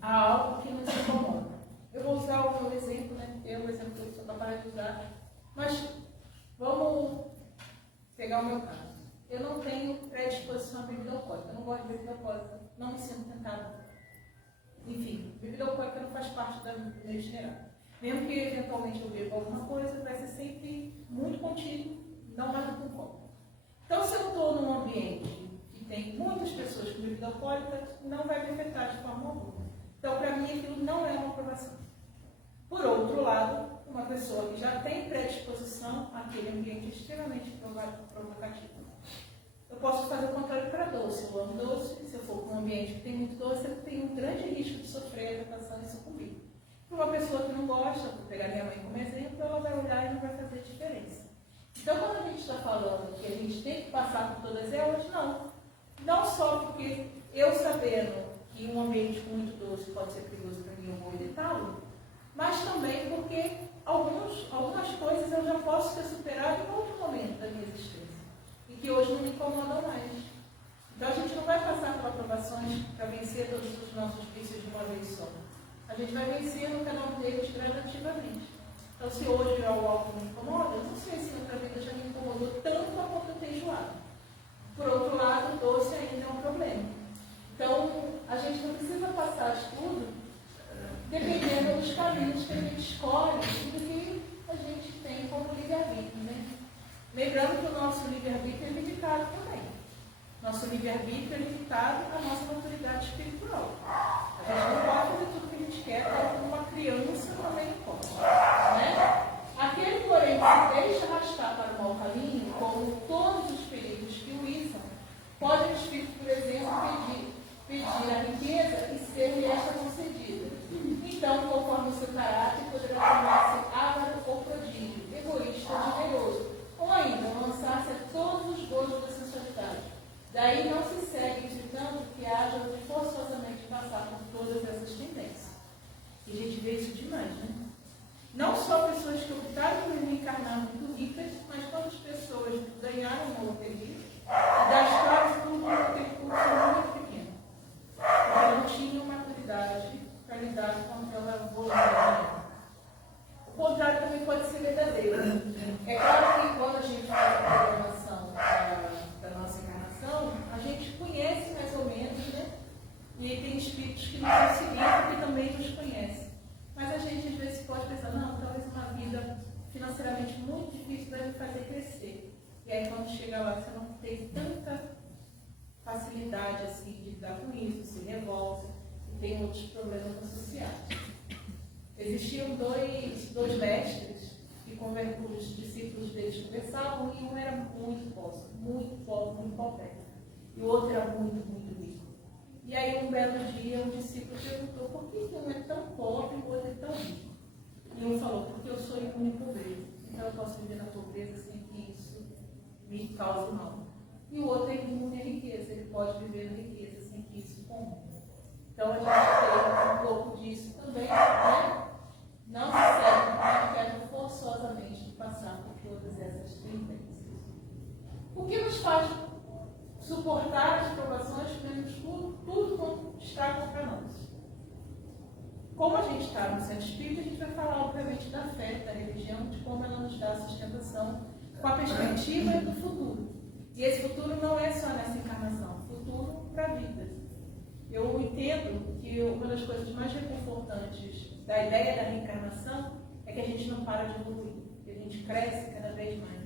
a algo que nos incomoda. Eu vou usar o meu exemplo, né? Eu, o exemplo que eu sou capaz de usar. Mas vamos pegar o meu caso. Eu não tenho predisposição a bebida alcoólica. Eu não gosto de bebida alcoólica. Não me sinto tentada. Enfim, bebida alcoólica não faz parte do meu itinerário. Mesmo que eventualmente eu beba alguma coisa, vai ser sempre muito contido, não mais do que um copo. Então, se eu estou num ambiente que tem muitas pessoas com bebida alcoólica, não vai me afetar de forma alguma. Então, para mim, aquilo não é uma aprovação. Por outro lado, uma pessoa que já tem predisposição àquele ambiente extremamente provocativo. Eu posso fazer o contrário para doce. Eu amo doce, se eu for para um ambiente que tem muito doce, eu tenho um grande risco de sofrer afetação e sucumbir. Para uma pessoa que não gosta, vou pegar minha mãe como exemplo, ela vai olhar e não vai fazer diferença. Então, quando a gente está falando que a gente tem que passar por todas elas, não. Não só porque eu sabendo que um ambiente com muito doce pode ser perigoso para mim, eu vou evitá-lo, mas também porque algumas coisas eu já posso ter superado em outro momento da minha existência e que hoje não me incomodam mais. Então, a gente não vai passar por aprovações para vencer todos os nossos vícios de uma vez só. A gente vai vencendo cada um deles gradativamente. Então, se hoje algo me incomoda, eu não sei se outra vida já me incomodou tanto a ponto de ter enjoado. Por outro lado, o doce ainda é um problema. Então, a gente não precisa passar tudo dependendo dos caminhos que a gente escolhe e do que a gente tem como livre-arbítrio, né? Lembrando que o nosso livre-arbítrio é limitado também. Nosso livre-arbítrio é limitado à nossa maturidade espiritual. A gente não pode fazer tudo o que a gente quer, como uma criança também não pode. Né? Aquele, porém, que se deixa arrastar para o mau caminho, como todos os perigos que o içam, pode o espírito, por exemplo, pedir a riqueza e ser-lhe esta concedida. Então, conforme o seu caráter, poderá tornar-se avaro ou prodígio, egoísta ou generoso, ou ainda lançar-se a todos os gozos da sensualidade. Daí não se segue, entretanto, que haja de forçosamente passar por todas essas tendências. E a gente vê isso demais, né? Não só pessoas que optaram por reencarnar muito ricas, mas quantas pessoas ganharam uma loteria e gastaram tudo no recurso muito pequeno. Porque não tinham maturidade para lidar com aquela voluntariedade. O contrário também pode ser verdadeiro. É claro que quando a gente faz a programação da nossa encarnação, a gente conhece mais ou menos, né? E aí tem espíritos que nos auxiliam e que também nos conhecem. Mas a gente às vezes pode pensar, não, talvez uma vida financeiramente muito difícil vai me fazer crescer. E aí quando chega lá, você não tem tanta facilidade assim de lidar com isso, se revolta e tem outros problemas associados. Existiam dois mestres que os discípulos deles conversavam, e um era muito pobre, muito pobre, e o outro era muito rico. E aí um belo dia um discípulo perguntou: por que um é tão pobre e o outro é tão rico? E um falou: porque eu sou imune à pobreza, então eu posso viver na pobreza sem que isso me cause mal. E o outro é imune à riqueza, ele pode viver na riqueza sem que isso corrompa. Então a gente tem um pouco disso também, né? Não se segue forçosamente de passar por todas essas tendências. O que nos faz suportar as provações, menos tudo está contra nós? Como a gente está no centro espírita, a gente vai falar, obviamente, da fé, da religião, de como ela nos dá sustentação com a perspectiva do futuro. E esse futuro não é só nessa encarnação, futuro para a vida. Eu entendo que uma das coisas mais reconfortantes da ideia da reencarnação é que a gente não para de evoluir, que a gente cresce cada vez mais.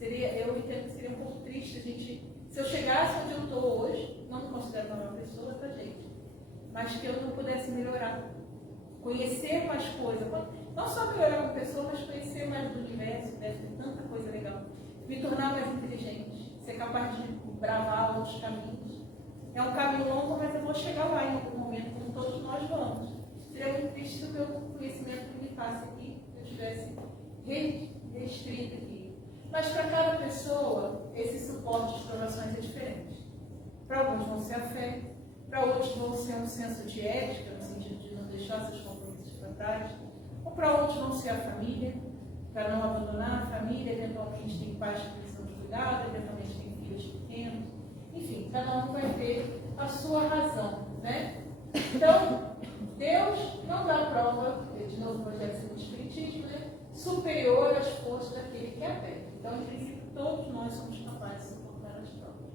Eu entendo que seria um pouco triste se eu chegasse onde eu estou hoje, não me considero uma nova pessoa para gente, mas que eu não pudesse melhorar, conhecer mais coisas, não só melhorar como pessoa, mas conhecer mais do universo, deve ter tanta coisa legal, me tornar mais inteligente, ser capaz de bravar outros caminhos. É um caminho longo, mas eu vou chegar lá em algum momento, como todos nós vamos. Seria muito triste se o meu conhecimento limitasse aqui, se eu tivesse restrito aqui. Mas para cada pessoa, esse suporte de provações é diferente. Para alguns vão ser a fé, para outros vão ser um senso de ética, no sentido de não deixar seus compromissos para trás, ou para outros vão ser a família, para não abandonar a família, eventualmente tem pais que precisam de cuidado, eventualmente tem filhos pequenos, enfim, cada um vai ter a sua razão, né? Então, Deus não dá prova, de novo o projeto segundo o Espiritismo, né? Superior às forças daquele que é aberto. Então, em princípio, todos nós somos capazes de suportar as provas.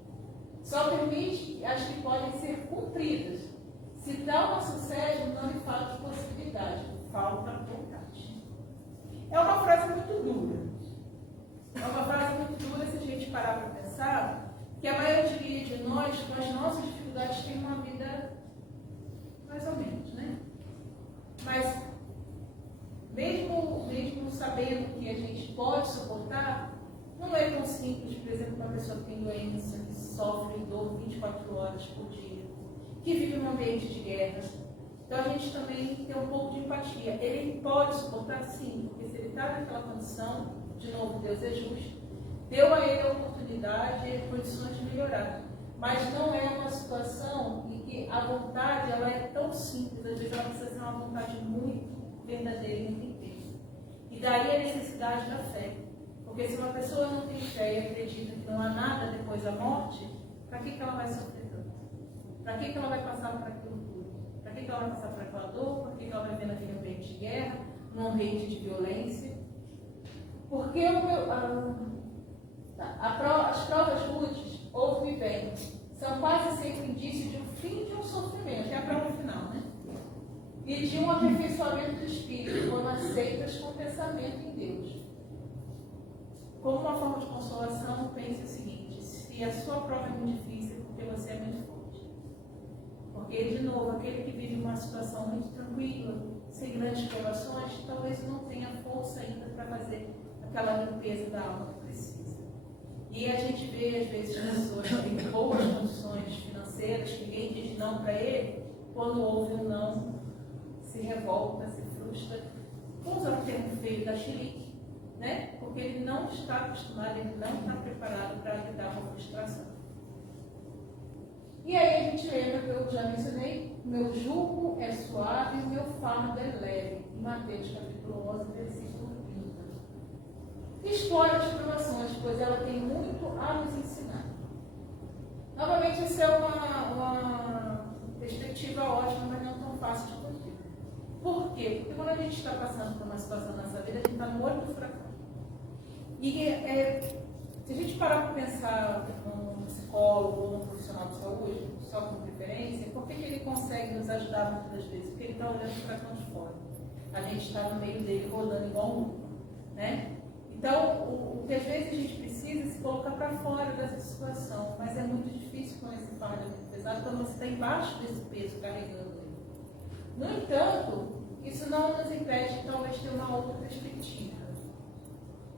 Só permite as que podem ser cumpridas. Se tal não sucede, não lhe falta possibilidade, falta vontade. É uma frase muito dura. É uma frase muito dura se a gente parar para pensar que a maioria de nós, com as nossas dificuldades, tem uma vida mais ou menos, né? Mas, mesmo sabendo que a gente pode suportar, não é tão simples, por exemplo, uma pessoa que tem doença, que sofre dor 24 horas por dia, que vive num ambiente de guerra. Então a gente também tem um pouco de empatia. Ele pode suportar, sim, porque se ele está naquela condição, de novo, Deus é justo, deu a ele a oportunidade e condições de melhorar. Mas não é uma situação em que a vontade ela é tão simples, às vezes ela precisa ser uma vontade muito verdadeira e muito intensa. E daí a necessidade da fé. Porque se uma pessoa não tem fé e acredita que não há nada depois da morte, para que ela vai sofrer tanto? Para que ela vai passar por aquilo tudo? Para que ela vai passar por aquela dor? Para que ela vai ver naquele ambiente de guerra, num ambiente de violência? Porque as provas rudes, ouve bem, são quase sempre indício de um fim de um sofrimento, é a prova final, né? E de um aperfeiçoamento do espírito, quando aceitas com pensamento em Deus. Como uma forma de consolação, pense o seguinte: se a sua prova é muito difícil, é porque você é muito forte. Porque, de novo, aquele que vive uma situação muito tranquila, sem grandes provações, talvez não tenha força ainda para fazer aquela limpeza da alma que precisa. E a gente vê, às vezes, pessoas que têm boas condições financeiras, que ninguém diz não para ele, quando ouve um não, se revolta, se frustra, usa o termo feio da chilique, né? Porque ele não está acostumado, ele não está preparado para lidar com a frustração. E aí a gente lembra que eu já mencionei: meu jugo é suave e o meu fardo é leve. Em Mateus capítulo 11, versículo 30. Explore as provações, pois ela tem muito a nos ensinar. Novamente, isso é uma perspectiva ótima, mas não tão fácil de cumprir. Por quê? Porque quando a gente está passando por uma situação na nossa vida, a gente está no olho do furacão. E se a gente parar para pensar num psicólogo ou num profissional de saúde, só como preferência, por que ele consegue nos ajudar muitas das vezes? Porque ele está olhando o furacão de fora. A gente está no meio dele rodando igual um lupa, né? Então, o que às vezes a gente precisa é se colocar para fora dessa situação, mas é muito difícil quando esse fardo é muito pesado, quando você está embaixo desse peso carregando ele. No entanto, isso não nos impede de talvez ter uma outra perspectiva.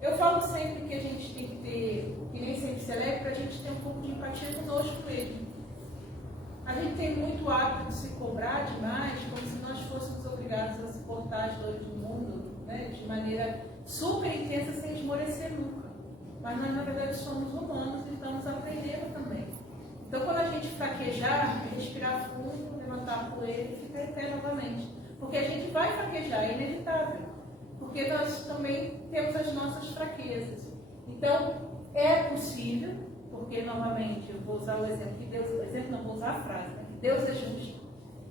Eu falo sempre que a gente tem que ter, que nem sempre se elege, para a gente ter um pouco de empatia conosco mesmo. A gente tem muito hábito de se cobrar demais, como se nós fôssemos obrigados a suportar as dores do mundo, né, de maneira super intensa, sem esmorecer nunca. Mas nós, na verdade, somos humanos e estamos aprendendo também. Então, quando a gente fraquejar, respirar fundo, levantar a poeira e ficar em pé novamente. Porque a gente vai fraquejar, é inevitável. Porque nós também temos as nossas fraquezas. Então, é possível, porque, novamente, eu vou usar o exemplo que Deus, não vou usar a frase, né? Que Deus é justo.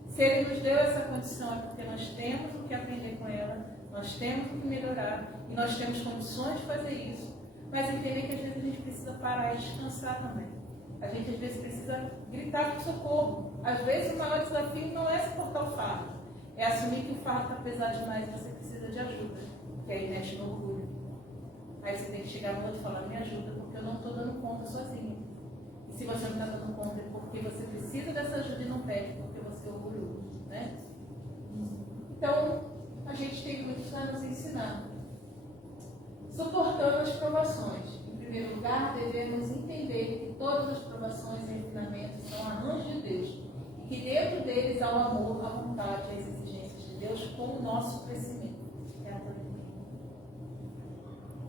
Se Ele nos deu essa condição, é porque nós temos o que aprender com ela, nós temos o que melhorar, e nós temos condições de fazer isso. Mas entender que às vezes a gente precisa parar e descansar também. A gente às vezes precisa gritar por socorro. Às vezes o maior desafio não é suportar o fardo, é assumir que o fardo está pesado demais e você precisa de ajuda, que aí mexe no orgulho. Aí você tem que chegar no outro e falar: me ajuda, porque eu não estou dando conta sozinho. E se você não está dando conta é porque você precisa dessa ajuda e não pede, porque você é orgulhoso, né? Então, a gente tem muito a nos ensinar. Suportando as provações. Em primeiro lugar, devemos entender que todas as provações e ensinamentos são arranjos de Deus e que dentro deles há o amor, a vontade e as exigências de Deus com o nosso crescimento.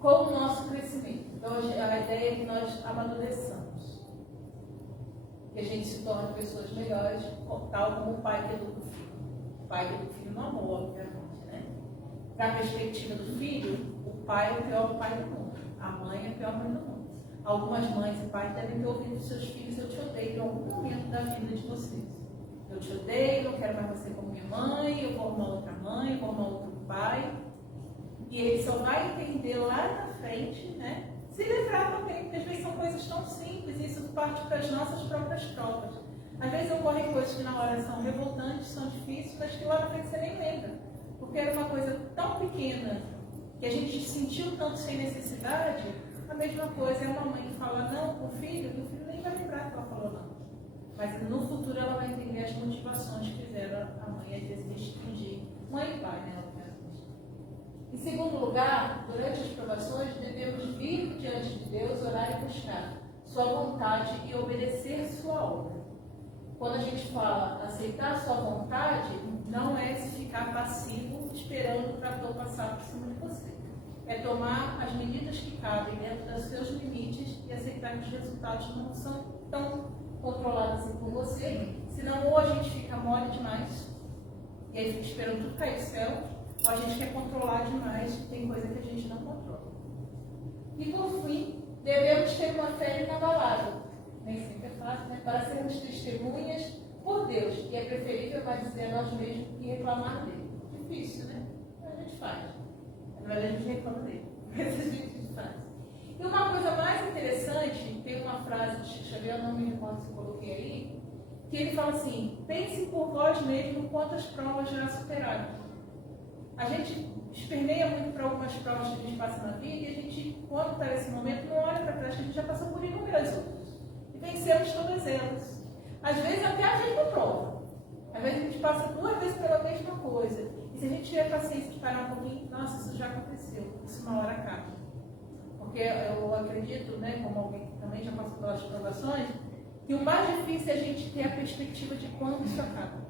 Com o nosso crescimento. Então, a ideia é que nós amadureçamos. Que a gente se torne pessoas melhores, tal como o pai que educa o filho. O pai que educa o filho no amor, obviamente, né? Da perspectiva do filho, o pai é o pior pai do mundo. A mãe é a pior mãe do mundo. Algumas mães e pais devem ter ouvido dos seus filhos: eu te odeio em algum momento da vida de vocês. Eu te odeio, não quero mais você como minha mãe, eu vou arrumar outra mãe, eu vou arrumar outro pai. E ele só vai entender lá na frente, né? Se livrar também, porque às vezes são coisas tão simples e isso parte para as nossas próprias provas. Às vezes ocorrem coisas que na hora são revoltantes, são difíceis, mas que lá na frente você nem lembra. Porque era uma coisa tão pequena que a gente sentiu tanto sem necessidade. A mesma coisa é uma mãe que fala não com o filho, e o filho nem vai lembrar que ela falou não. Mas no futuro ela vai entender as motivações que fizeram a mãe às vezes restringir. Mãe e pai, né? Em segundo lugar, durante as provações, devemos vir diante de Deus, orar e buscar sua vontade e obedecer sua obra. Quando a gente fala aceitar sua vontade, não é se ficar passivo esperando o trator passar por cima de você. É tomar as medidas que cabem dentro dos seus limites e aceitar que os resultados não são tão controlados assim por você, senão ou a gente fica mole demais e aí fica esperando tudo cair do céu, ou a gente quer controlar demais, tem coisa que a gente não controla. E por fim, devemos ter uma fé inabalável. Nem sempre é fácil, né? Para sermos testemunhas por Deus, e é preferível mais dizer a nós mesmos que reclamar dele. Difícil, né? Mas a gente faz. Na verdade, a gente reclama dele, mas a gente faz. E uma coisa mais interessante, tem uma frase de Chico Xavier, não me recordo se eu coloquei aí, que ele fala assim: pense por vós mesmo quantas provas já superaram. A gente esperneia muito para algumas provas que a gente passa na vida e a gente, quando está nesse momento, não olha para trás, que a gente já passou por inúmeras outras. E vencemos todas elas. Às vezes até a gente não prova. Às vezes a gente passa 2 vezes pela mesma coisa. E se a gente tiver paciência de parar um pouquinho, nossa, isso já aconteceu. Isso uma hora acaba. Porque eu acredito, né, como alguém que também já passou pelas provações, que o mais difícil é a gente ter a perspectiva de quando isso acaba.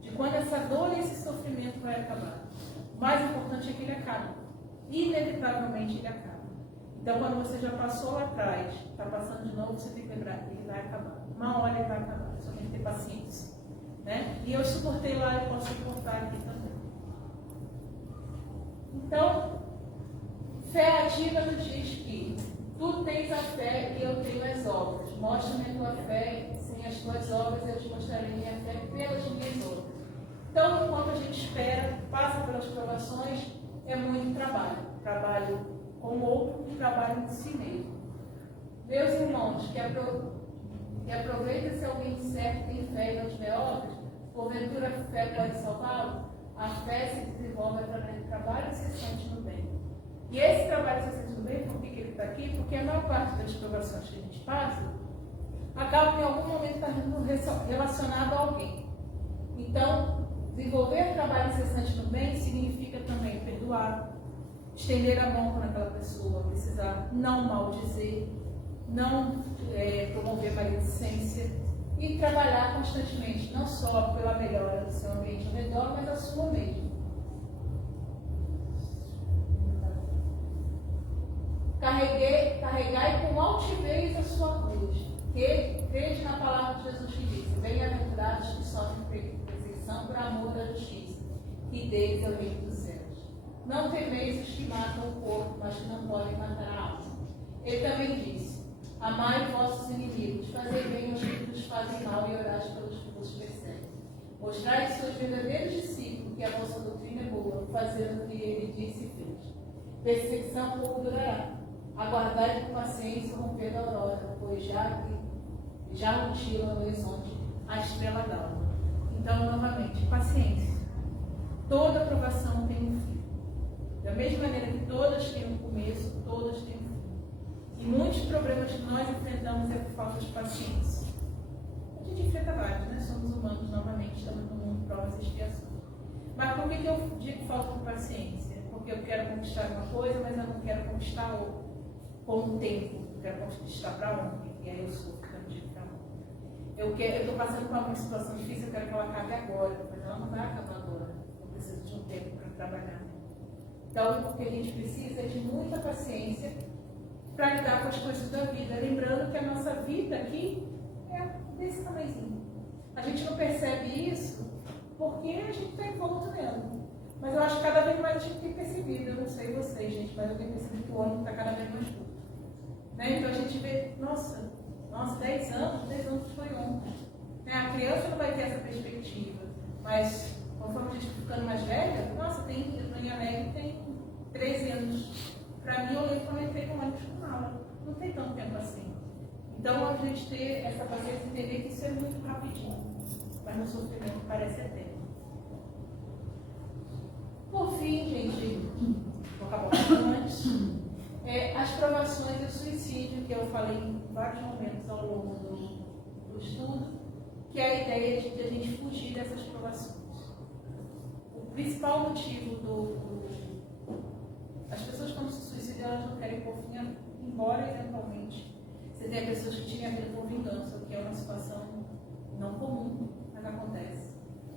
De quando essa dor e esse sofrimento vai acabar. O mais importante é que ele acabe. Inevitavelmente ele acaba. Então, quando você já passou lá atrás, está passando de novo, você tem que lembrar que ele vai acabar. Uma hora ele vai acabar. Só tem que ter paciência. Né? E eu suportei lá, eu posso suportar aqui também. Então, fé ativa nos diz que tu tens a fé e eu tenho as obras. Mostra-me a tua fé, sem as tuas obras eu te mostrarei minha fé pelas minhas obras. Então, enquanto a gente espera, passa pelas provações, é muito trabalho. Trabalho com o outro e trabalho em si mesmo. Meus irmãos, que aproveita se alguém disser que tem fé e não tiver obras, porventura a fé pode salvá-lo? A fé se desenvolve através do trabalho incessante no bem. E esse trabalho incessante no bem, por que ele está aqui? Porque a maior parte das provações que a gente passa acaba em algum momento estando relacionado a alguém. Então, desenvolver o trabalho incessante no bem significa também perdoar, estender a mão quando aquela pessoa precisar, não maldizer, não promover maledicência e trabalhar constantemente, não só pela melhora do seu ambiente ao redor, mas a sua mesmo. Carregai com altivez a sua cruz, que crede na palavra de Jesus que diz: bem-aventurados que sofrem perseguição por amor da justiça, que deles é o reino dos céus. Não temeis os que matam o corpo, mas que não podem matar a alma. Ele também disse: amai vossos inimigos, fazei bem aos que vos fazem mal e orai pelos que vos perseguem. Mostrai seus verdadeiros discípulos que a vossa doutrina é boa, fazendo o que ele disse e fez. Perseguição pouco durará. Aguardai com paciência o romper da aurora, pois já rutila no horizonte a estrela d'alva. Então, novamente, paciência. Toda provação tem um fim. Da mesma maneira que todas têm um começo, todas têm um fim. E muitos problemas que nós enfrentamos é por falta de paciência. A gente enfrenta vários, né? Somos humanos novamente, estamos no mundo de provas e expiações. Mas por que eu digo falta de paciência? Porque eu quero conquistar uma coisa, mas eu não quero conquistar outra com o tempo. eu quero conquistar para ontem, e aí eu sofro também para ontem. Eu estou passando por uma situação difícil, eu quero que ela acabe agora, mas ela não vai acabar agora. Eu preciso de um tempo para trabalhar. Então, o que a gente precisa é de muita paciência para lidar com as coisas da vida. Lembrando que a nossa vida aqui é desse tamanhozinho. A gente não percebe isso porque a gente está envolto nela. Mas eu acho que cada vez mais a gente tem percebido. Eu não sei vocês, gente, mas eu tenho percebido que o ônibus está cada vez mais curto. Né? Então a gente vê, nossa, 10 anos foi ontem. Né? A criança não vai ter essa perspectiva. Mas conforme a gente vai ficando mais velha, nossa, a minha nega tem 13 anos. Para mim, eu lembro quando eu entrei no ônibus com mala. Não tem tanto tempo assim. Então, a gente ter essa paciência e entender que isso é muito rapidinho. Mas no sofrimento parece eterno. Por fim, gente, vou acabar antes. As provações e o suicídio, que eu falei em vários momentos ao longo do estudo, que é a ideia de a gente fugir dessas provações. O principal motivo as pessoas, quando se suicidam, elas não querem pôr fim a vida, embora eventualmente você tenha pessoas que tinham a vida por vingança, o que é uma situação não comum, mas acontece.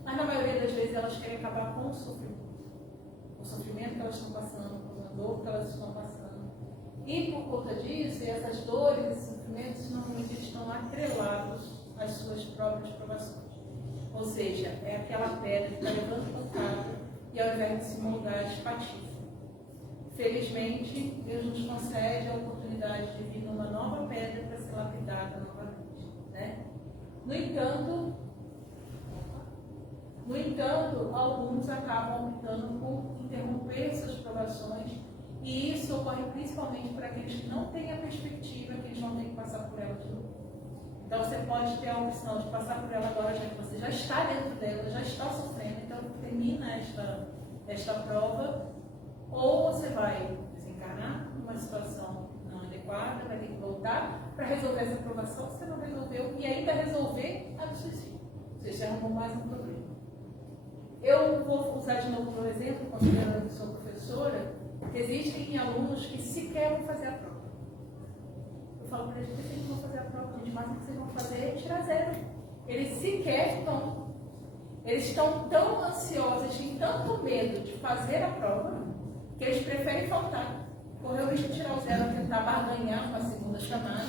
Mas na maioria das vezes elas querem acabar com o sofrimento que elas estão passando, com a dor que elas estão passando. E por conta disso, essas dores, esses sofrimentos, normalmente estão atrelados às suas próprias provações. Ou seja, é aquela pedra que está levando pancada e ao invés de se moldar, espatifa. Felizmente, Deus nos concede a oportunidade de vir numa nova pedra para ser lapidada novamente. Né? No entanto, alguns acabam optando por interromper suas provações, e isso ocorre principalmente para aqueles que não têm a perspectiva que eles vão ter que passar por ela de novo. Então, você pode ter a opção de passar por ela agora, já que você já está dentro dela, já está sofrendo, então termina esta prova. Ou você vai desencarnar numa situação não adequada, vai ter que voltar para resolver essa provação que você não resolveu e ainda resolver a do suicídio. Você já arrumou mais um problema. Eu vou usar de novo como exemplo, considerando que sou professora, existem alunos que sequer vão fazer a prova. Eu falo para eles que eles vão fazer a prova, gente, mas o que vocês vão fazer é tirar 0. Eles sequer vão. Eles estão tão ansiosos, têm tanto medo de fazer a prova, que eles preferem faltar, correr o risco de tirar o 0, tentar barganhar com a segunda chamada,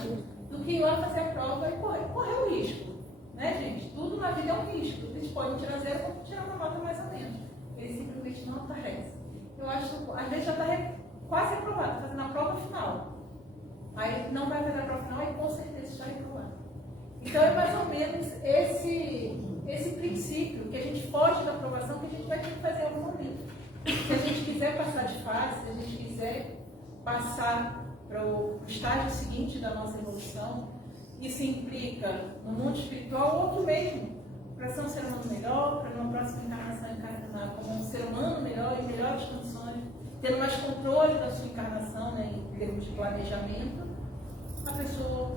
do que ir lá fazer a prova e correr o risco. Né, gente? Tudo na vida é um risco. Eles podem tirar 0 ou tirar uma nota mais ou menos. Eles simplesmente não aparecem. Eu acho, às vezes já está quase aprovado, fazendo a prova final. Aí não vai fazer a prova final e com certeza está reprovado. Então é mais ou menos esse princípio que a gente foge da aprovação, que a gente vai ter que fazer em algum momento. Se a gente quiser passar de fase, se a gente quiser passar para o estágio seguinte da nossa evolução, isso implica no mundo espiritual outro mesmo, para ser um ser humano melhor, para numa próxima encarnação encarnar como um ser humano melhor, em melhores condições, tendo mais controle da sua encarnação, né, em termos de planejamento, a pessoa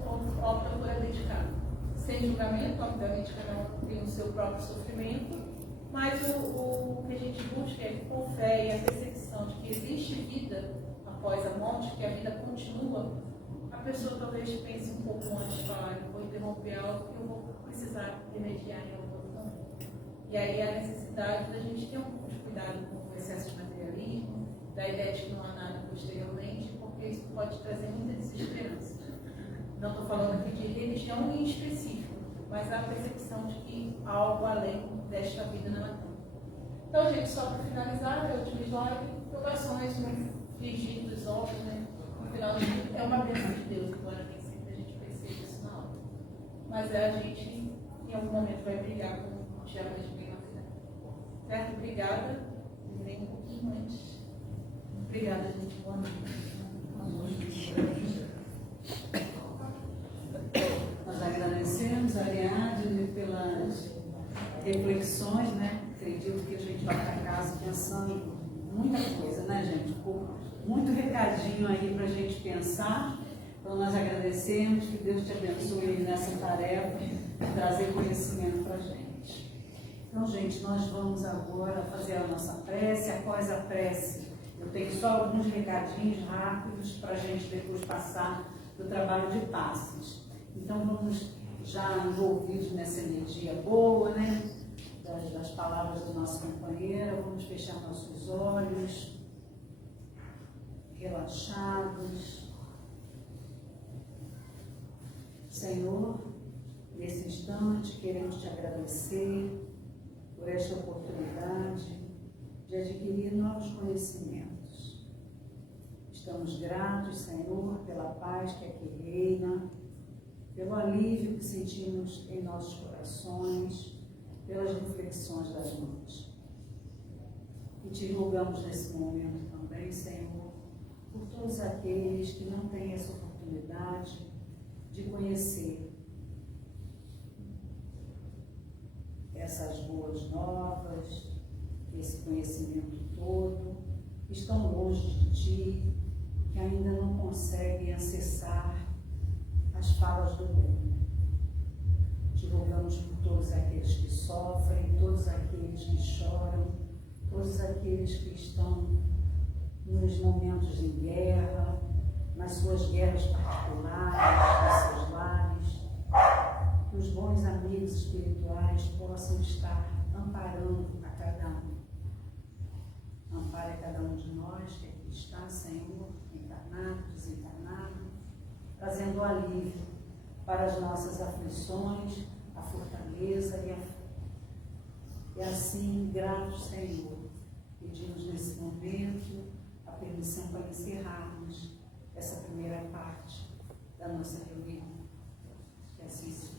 opta por dedicar. Sem julgamento, obviamente cada um tem o seu próprio sofrimento, mas o que a gente busca é, com fé e a percepção de que existe vida após a morte, que a vida continua, a pessoa talvez pense um pouco antes de falar, eu vou interromper algo que eu vou precisar remediar em algum momento. E aí a necessidade da gente ter um pouco de cuidado com o excesso de materialismo, da ideia de que não há nada posteriormente, porque isso pode trazer muita desesperança. Não estou falando aqui de religião em específico, mas a percepção de que há algo além desta vida na Terra. Então, gente, só para finalizar, eu utilizo orações no frigir dos ovos, né? No final do dia, é uma bênção de Deus, embora nem sempre a gente perceba isso na hora. Mas a gente, em algum momento, vai brigar com o diabo de bem na vida. Certo? Obrigada. Vem um pouquinho antes. Obrigada, gente. Boa noite. Nós agradecemos a Ariadne pelas reflexões, né? Acredito que a gente vai para casa pensando muita coisa, né, gente? Ficou muito recadinho aí para a gente pensar. Então, nós agradecemos, que Deus te abençoe nessa tarefa de trazer conhecimento para a gente. Então, gente, nós vamos agora fazer a nossa prece. Após a prece, eu tenho só alguns recadinhos rápidos para a gente depois passar do trabalho de passes. Então vamos já envolvidos nessa energia boa, né? Das palavras do nosso companheiro, vamos fechar nossos olhos, relaxados. Senhor, nesse instante queremos te agradecer por esta oportunidade de adquirir novos conhecimentos. Estamos gratos, Senhor, pela paz que aqui reina, pelo alívio que sentimos em nossos corações, pelas reflexões das noites. E te rogamos nesse momento também, Senhor, por todos aqueles que não têm essa oportunidade de conhecer essas boas novas, esse conhecimento todo, que estão longe de ti, que ainda não conseguem acessar as falas do bem. Te rogamos por todos aqueles que sofrem, todos aqueles que choram, todos aqueles que estão nos momentos de guerra, nas suas guerras particulares, nos seus lares, que os bons amigos espirituais possam estar amparando a cada um. Ampare a cada um de nós que aqui está, Senhor, encarnado, desencarnado, trazendo alívio para as nossas aflições, a fortaleza e a fé. E assim, gratos, Senhor, pedimos nesse momento a permissão para encerrarmos essa primeira parte da nossa reunião. Que assim seja.